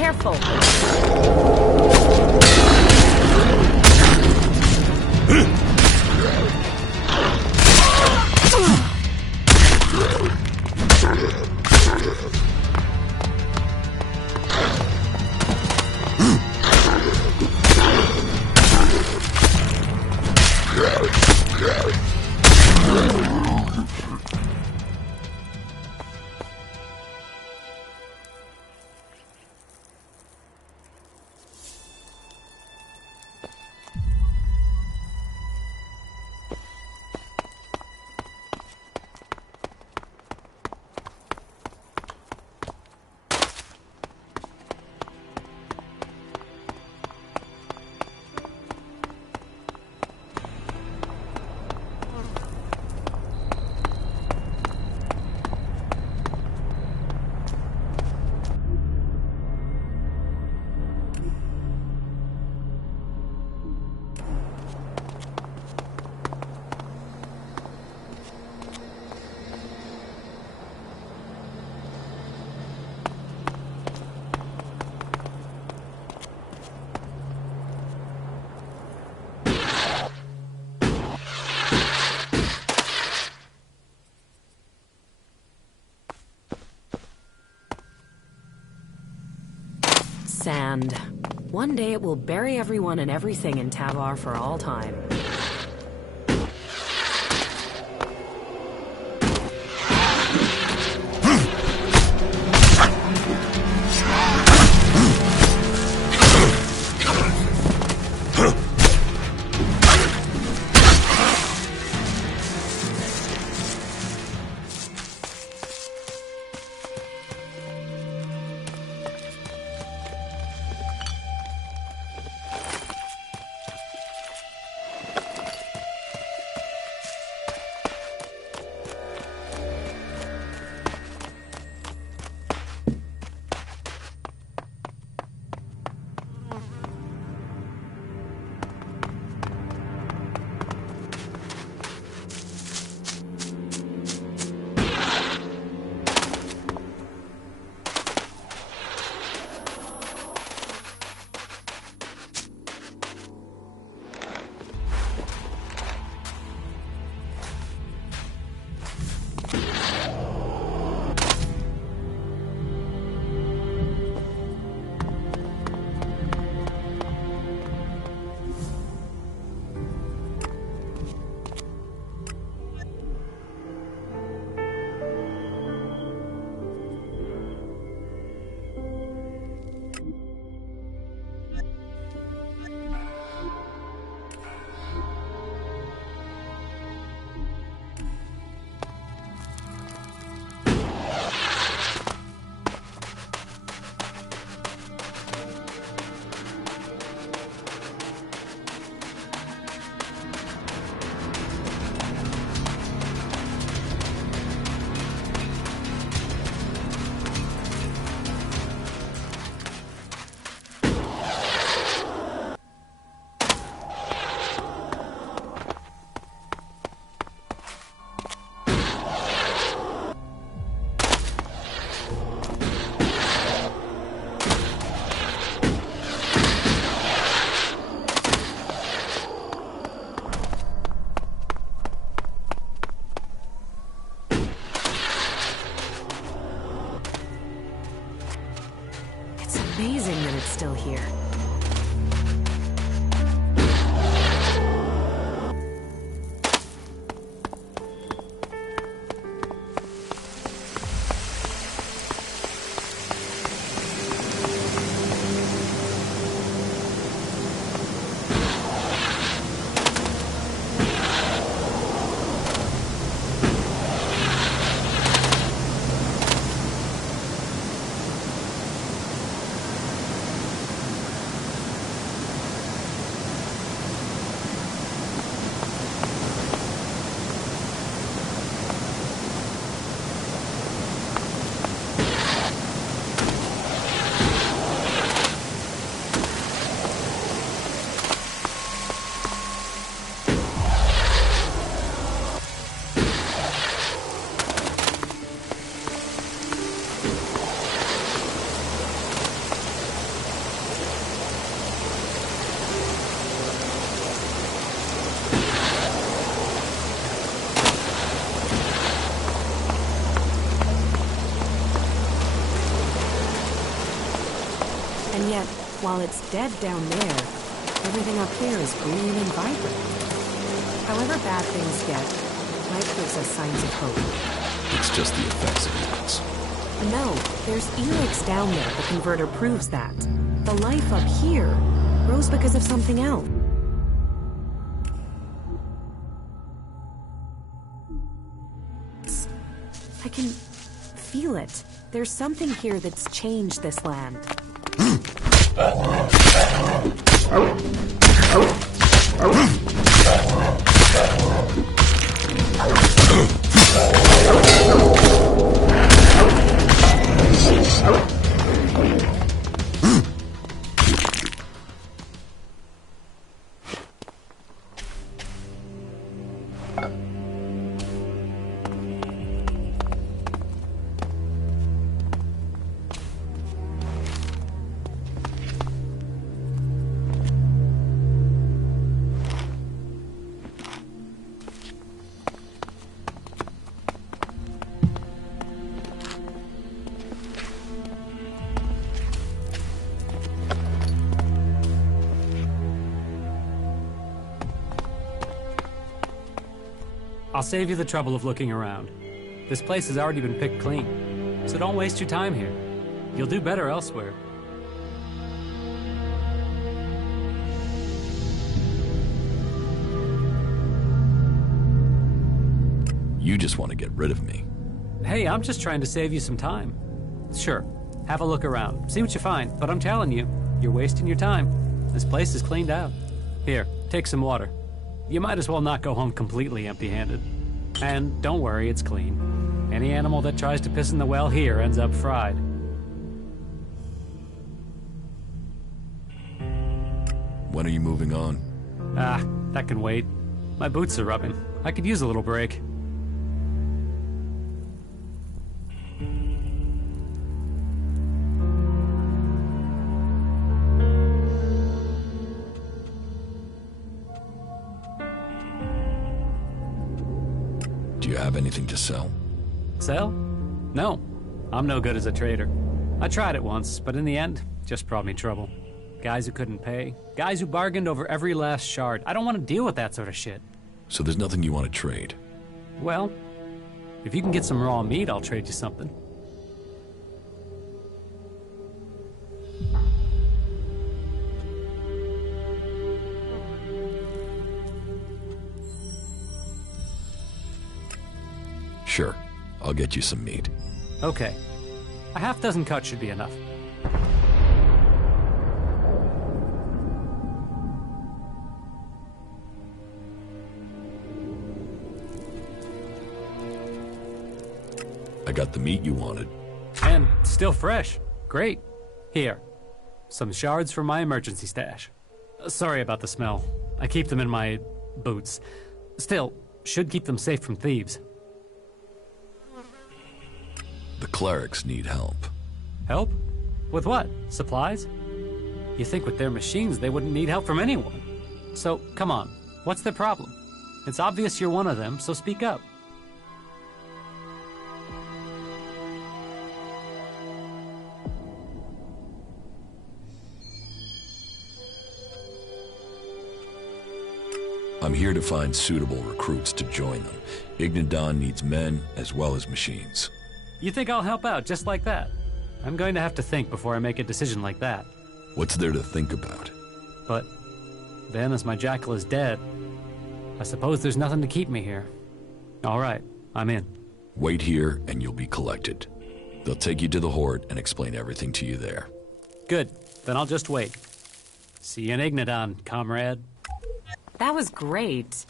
Careful. Sand. One day it will bury everyone and everything in Tavar for all time. Amazing that it's still here. yet, while it's dead down there, everything up here is green and vibrant. However bad things get, life gives us signs of hope. It's just the effects of Elex. No, there's Elex down there. The converter proves that. The life up here grows because of something else. I can feel it. There's something here that's changed this land. I'll save you the trouble of looking around. This place has already been picked clean, so don't waste your time here. You'll do better elsewhere. You just want to get rid of me. Hey, I'm just trying to save you some time. Sure, have a look around, see what you find, but I'm telling you, you're wasting your time. This place is cleaned out. Here, take some water. You might as well not go home completely empty-handed. And don't worry, it's clean. Any animal that tries to piss in the well here ends up fried. When are you moving on? Ah, that can wait. My boots are rubbing. I could use a little break. Do you have anything to sell? Sell? No. I'm no good as a trader. I tried it once, but in the end, just brought me trouble. Guys who couldn't pay. Guys who bargained over every last shard. I don't want to deal with that sort of shit. So there's nothing you want to trade? Well, if you can get some raw meat, I'll trade you something. Sure, I'll get you some meat. Okay. A half-dozen cuts should be enough. I got the meat you wanted. And still fresh. Great. Here. Some shards from my emergency stash. Sorry about the smell. I keep them in my boots. Still, should keep them safe from thieves. The clerics need help. Help? With what? Supplies? You think with their machines they wouldn't need help from anyone. So, come on. What's their problem? It's obvious you're one of them, so speak up. I'm here to find suitable recruits to join them. Ignadon needs men as well as machines. You think I'll help out just like that? I'm going to have to think before I make a decision like that. What's there to think about? But then, as my jackal is dead, I suppose there's nothing to keep me here. All right, I'm in. Wait here and you'll be collected. They'll take you to the Horde and explain everything to you there. Good, then I'll just wait. See you in Ignadon, comrade. That was great.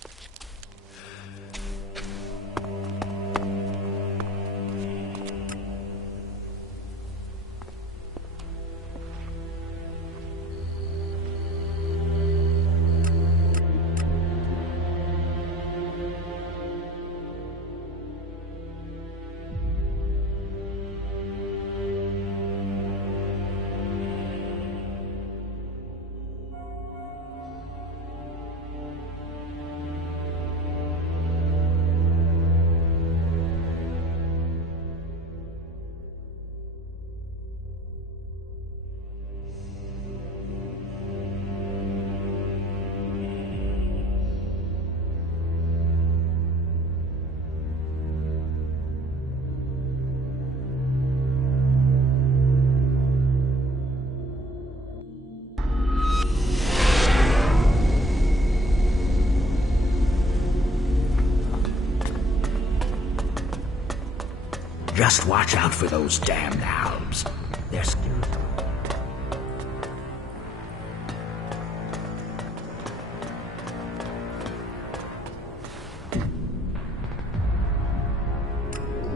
Just watch out for those damned Albs. They're scary.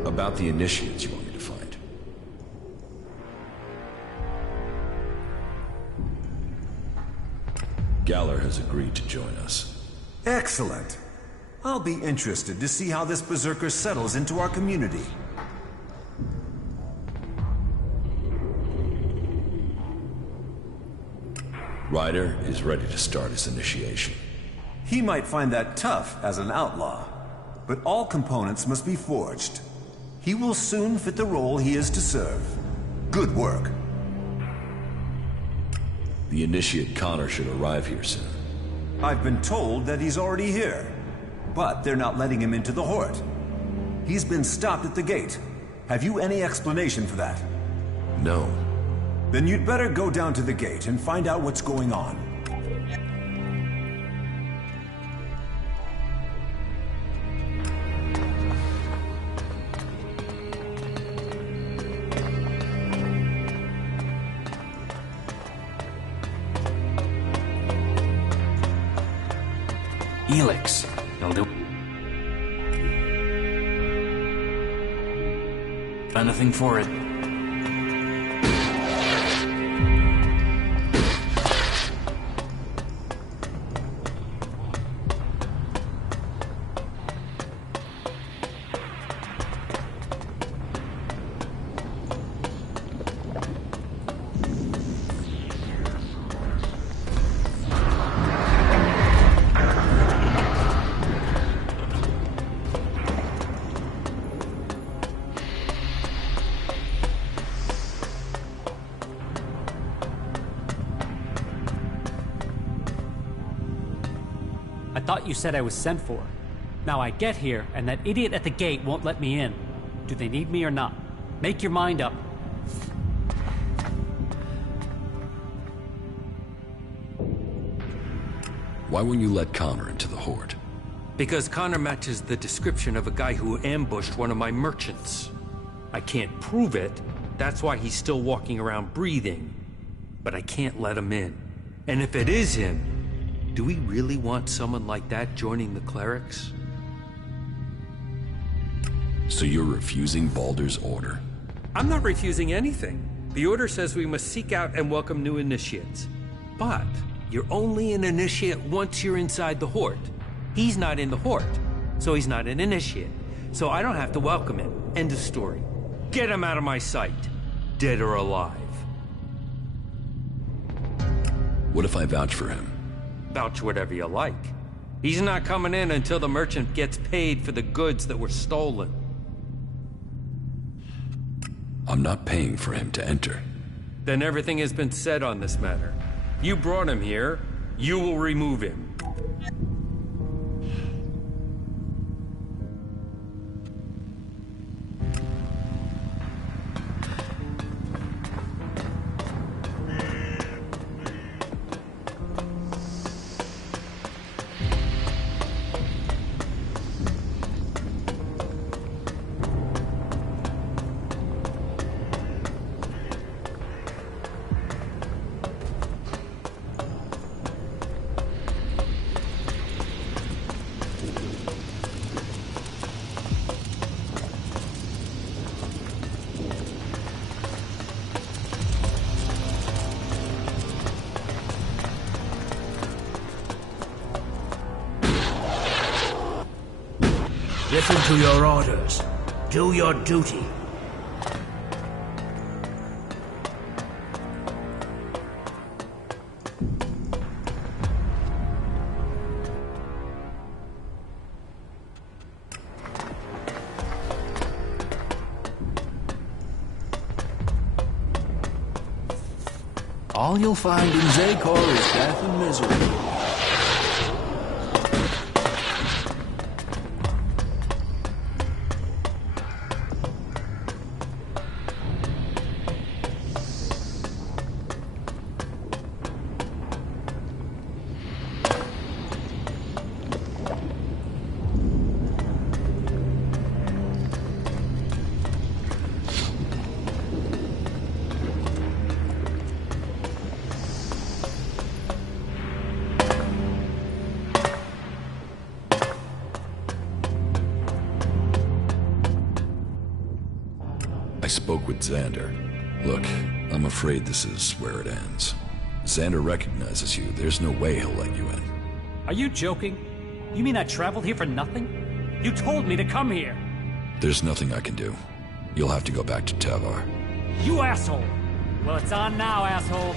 About the initiates you want me to find. Galler has agreed to join us. Excellent. I'll be interested to see how this berserker settles into our community. Ryder is ready to start his initiation. He might find that tough as an outlaw, but all components must be forged. He will soon fit the role he is to serve. Good work. The initiate Connor should arrive here soon. I've been told that he's already here, but they're not letting him into the Hort. He's been stopped at the gate. Have you any explanation for that? No. Then you'd better go down to the gate and find out what's going on. Elex. They'll do anything for it. I thought you said I was sent for. Now I get here, and that idiot at the gate won't let me in. Do they need me or not? Make your mind up. Why won't you let Connor into the Horde? Because Connor matches the description of a guy who ambushed one of my merchants. I can't prove it, that's why he's still walking around breathing. But I can't let him in. And if it is him, do we really want someone like that joining the clerics? So you're refusing Balder's order? I'm not refusing anything. The order says we must seek out and welcome new initiates. But you're only an initiate once you're inside the Horde. He's not in the Horde, so he's not an initiate. So I don't have to welcome him. End of story. Get him out of my sight, dead or alive. What if I vouch for him? Vouch whatever you like. He's not coming in until the merchant gets paid for the goods that were stolen. I'm not paying for him to enter. Then everything has been said on this matter. You brought him here, you will remove him. Listen to your orders. Do your duty. All you'll find in Zakor is death and misery. I spoke with Xander. Look, I'm afraid this is where it ends. Xander recognizes you. There's no way he'll let you in. Are you joking? You mean I traveled here for nothing? You told me to come here. There's nothing I can do. You'll have to go back to Tavar. You asshole! Well, it's on now, asshole.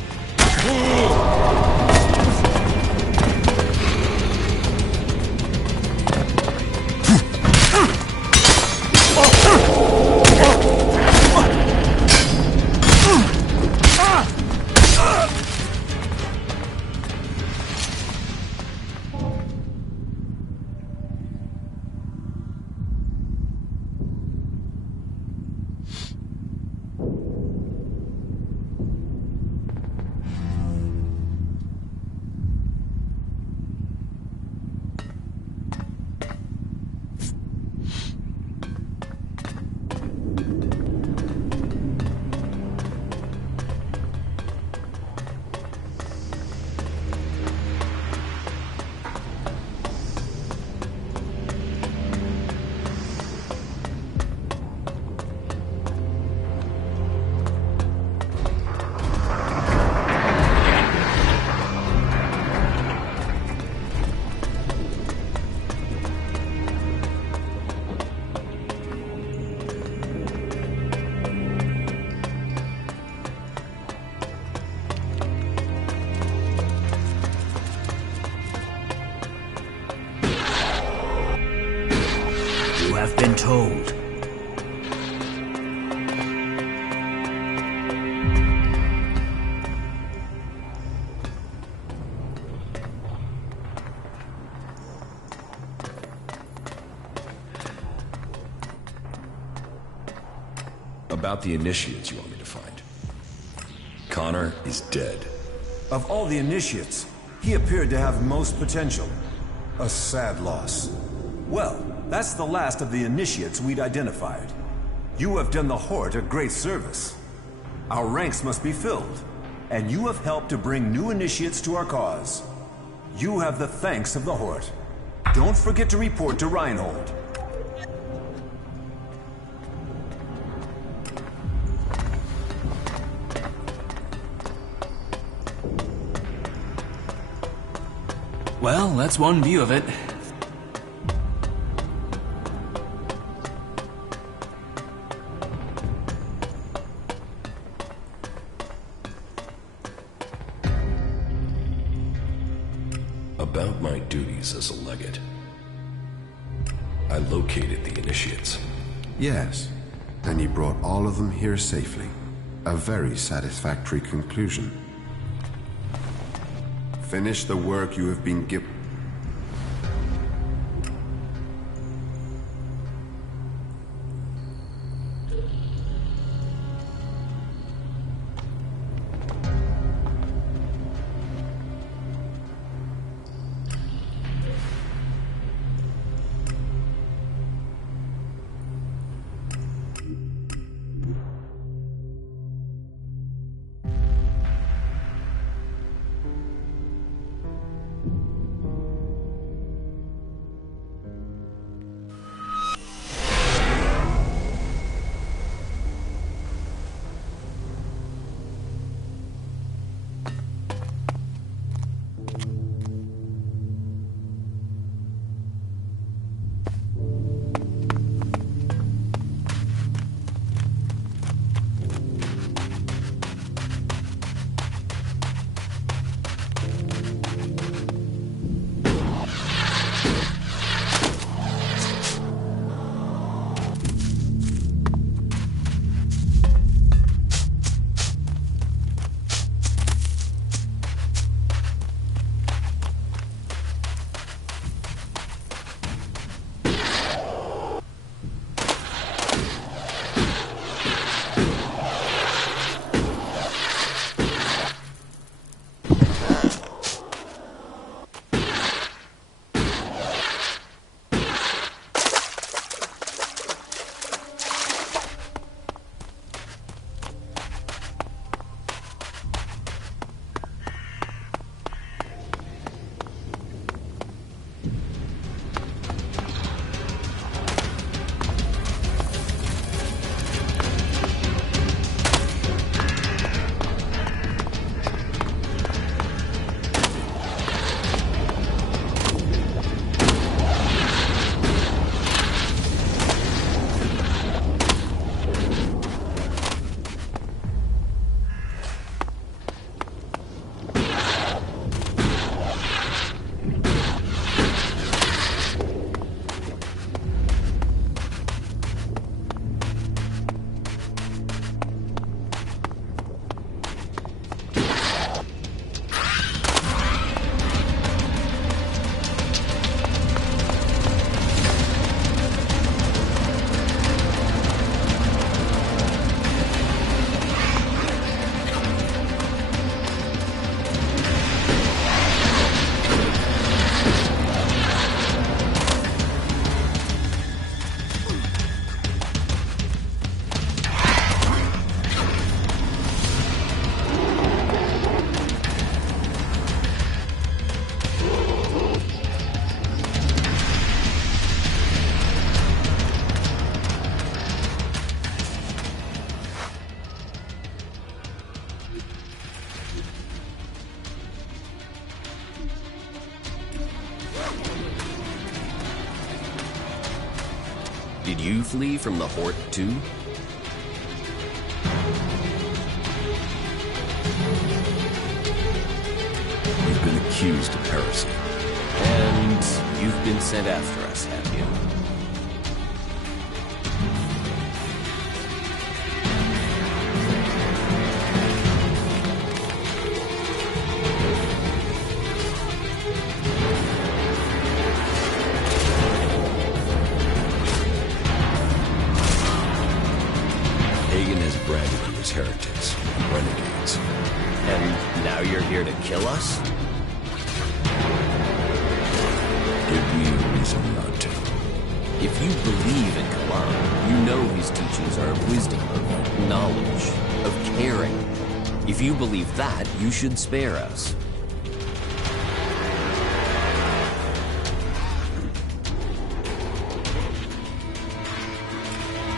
Have been told. About the initiates you want me to find. Connor is dead. Of all the initiates, he appeared to have most potential. A sad loss. Well, that's the last of the initiates we'd identified. You have done the Horde a great service. Our ranks must be filled, and you have helped to bring new initiates to our cause. You have the thanks of the Horde. Don't forget to report to Reinhold. Well, that's one view of it. About my duties as a legate. I located the initiates. Yes, and you brought all of them here safely. A very satisfactory conclusion. Finish the work you have been given. you flee from the Horde too? You've been accused of heresy. And you've been sent after us, have you? Hagen has branded you as heretics, renegades. And now you're here to kill us? Give me a reason not to. If you believe in Kalam, you know his teachings are of wisdom, of knowledge, of caring. If you believe that, you should spare us.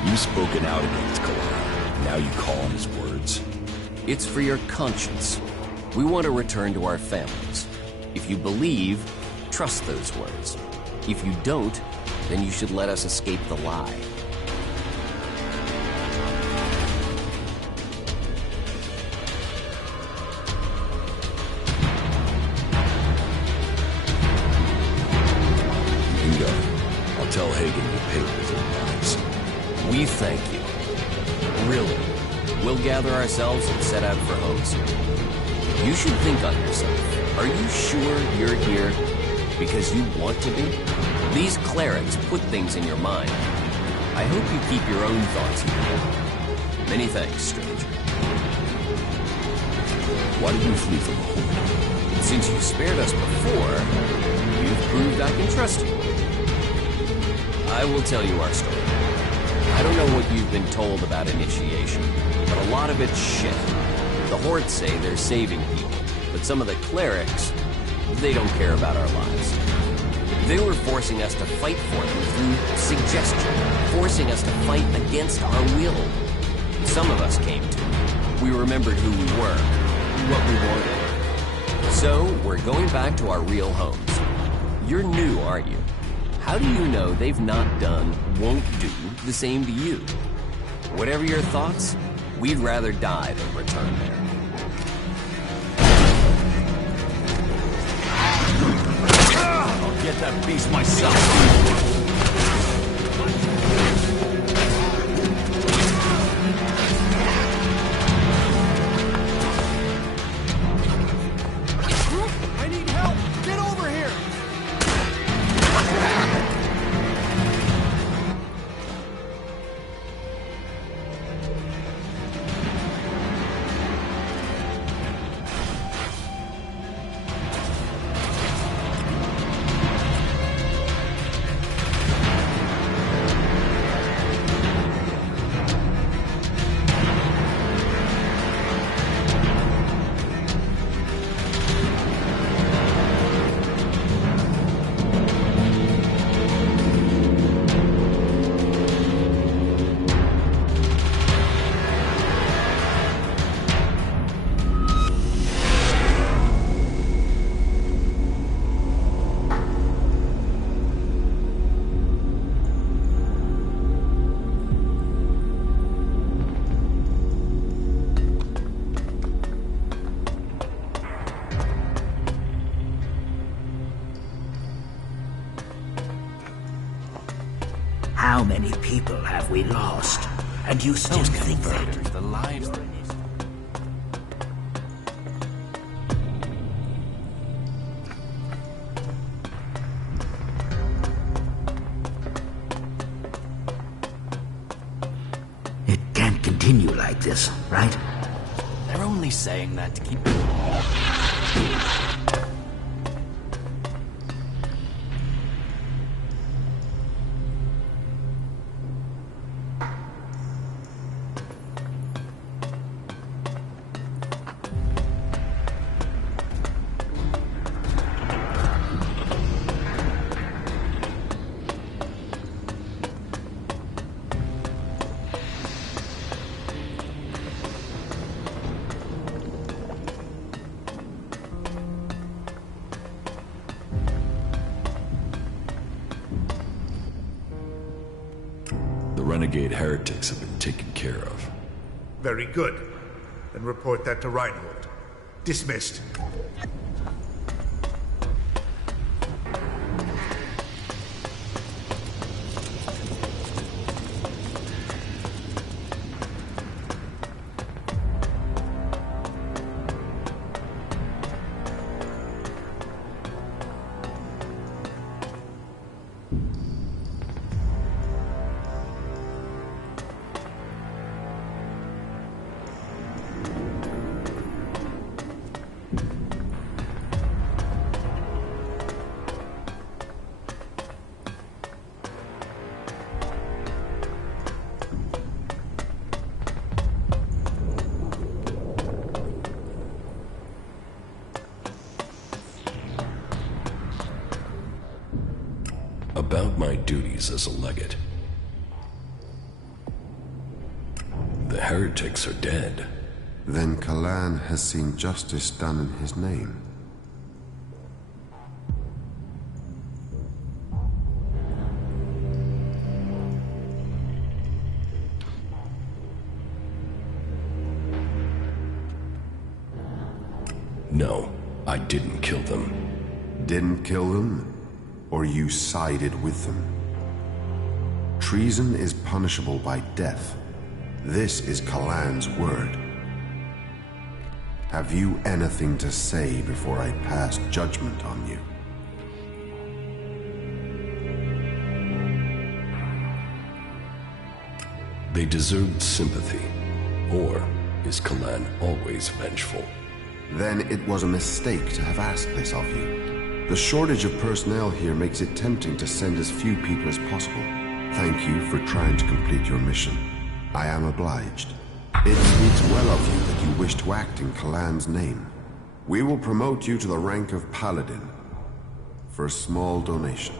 You've spoken out against Kalam. Now you call on his words? It's for your conscience. We want to return to our families. If you believe, trust those words. If you don't, then you should let us escape the lie. You can go. I'll tell Hagen you paid with your lives. We thank you. Really. We'll gather ourselves and set out for homes. You should think on yourself. Are you sure you're here because you want to be? These clerics put things in your mind. I hope you keep your own thoughts here. Many thanks, stranger. Why did you flee from the Horde? Since you spared us before, you've proved I can trust you. I will tell you our story. I don't know what you've been told about initiation, but a lot of it's shit. The Horde say they're saving people, but some of the clerics, they don't care about our lives. They were forcing us to fight for them through suggestion, forcing us to fight against our will. Some of us came to. We remembered who we were, what we wanted. So, we're going back to our real homes. You're new, aren't you? How do you know they've not done, won't do, the same to you? Whatever your thoughts, we'd rather die than return there. I'll get that beast myself. How many people have we lost? And you still think that? The lives they need. It can't continue like this, right? They're only saying that to keep... renegade heretics have been taken care of. Very good. Then report that to Reinhold. Dismissed. About my duties as a legate. The heretics are dead. Then Kalan has seen justice done in his name. No, I didn't kill them. Didn't kill them? Or you sided with them? Treason is punishable by death. This is Kalan's word. Have you anything to say before I pass judgment on you? They deserved sympathy. Or is Kalan always vengeful? Then it was a mistake to have asked this of you. The shortage of personnel here makes it tempting to send as few people as possible. Thank you for trying to complete your mission. I am obliged. It speaks well of you that you wish to act in Kalan's name. We will promote you to the rank of Paladin for a small donation.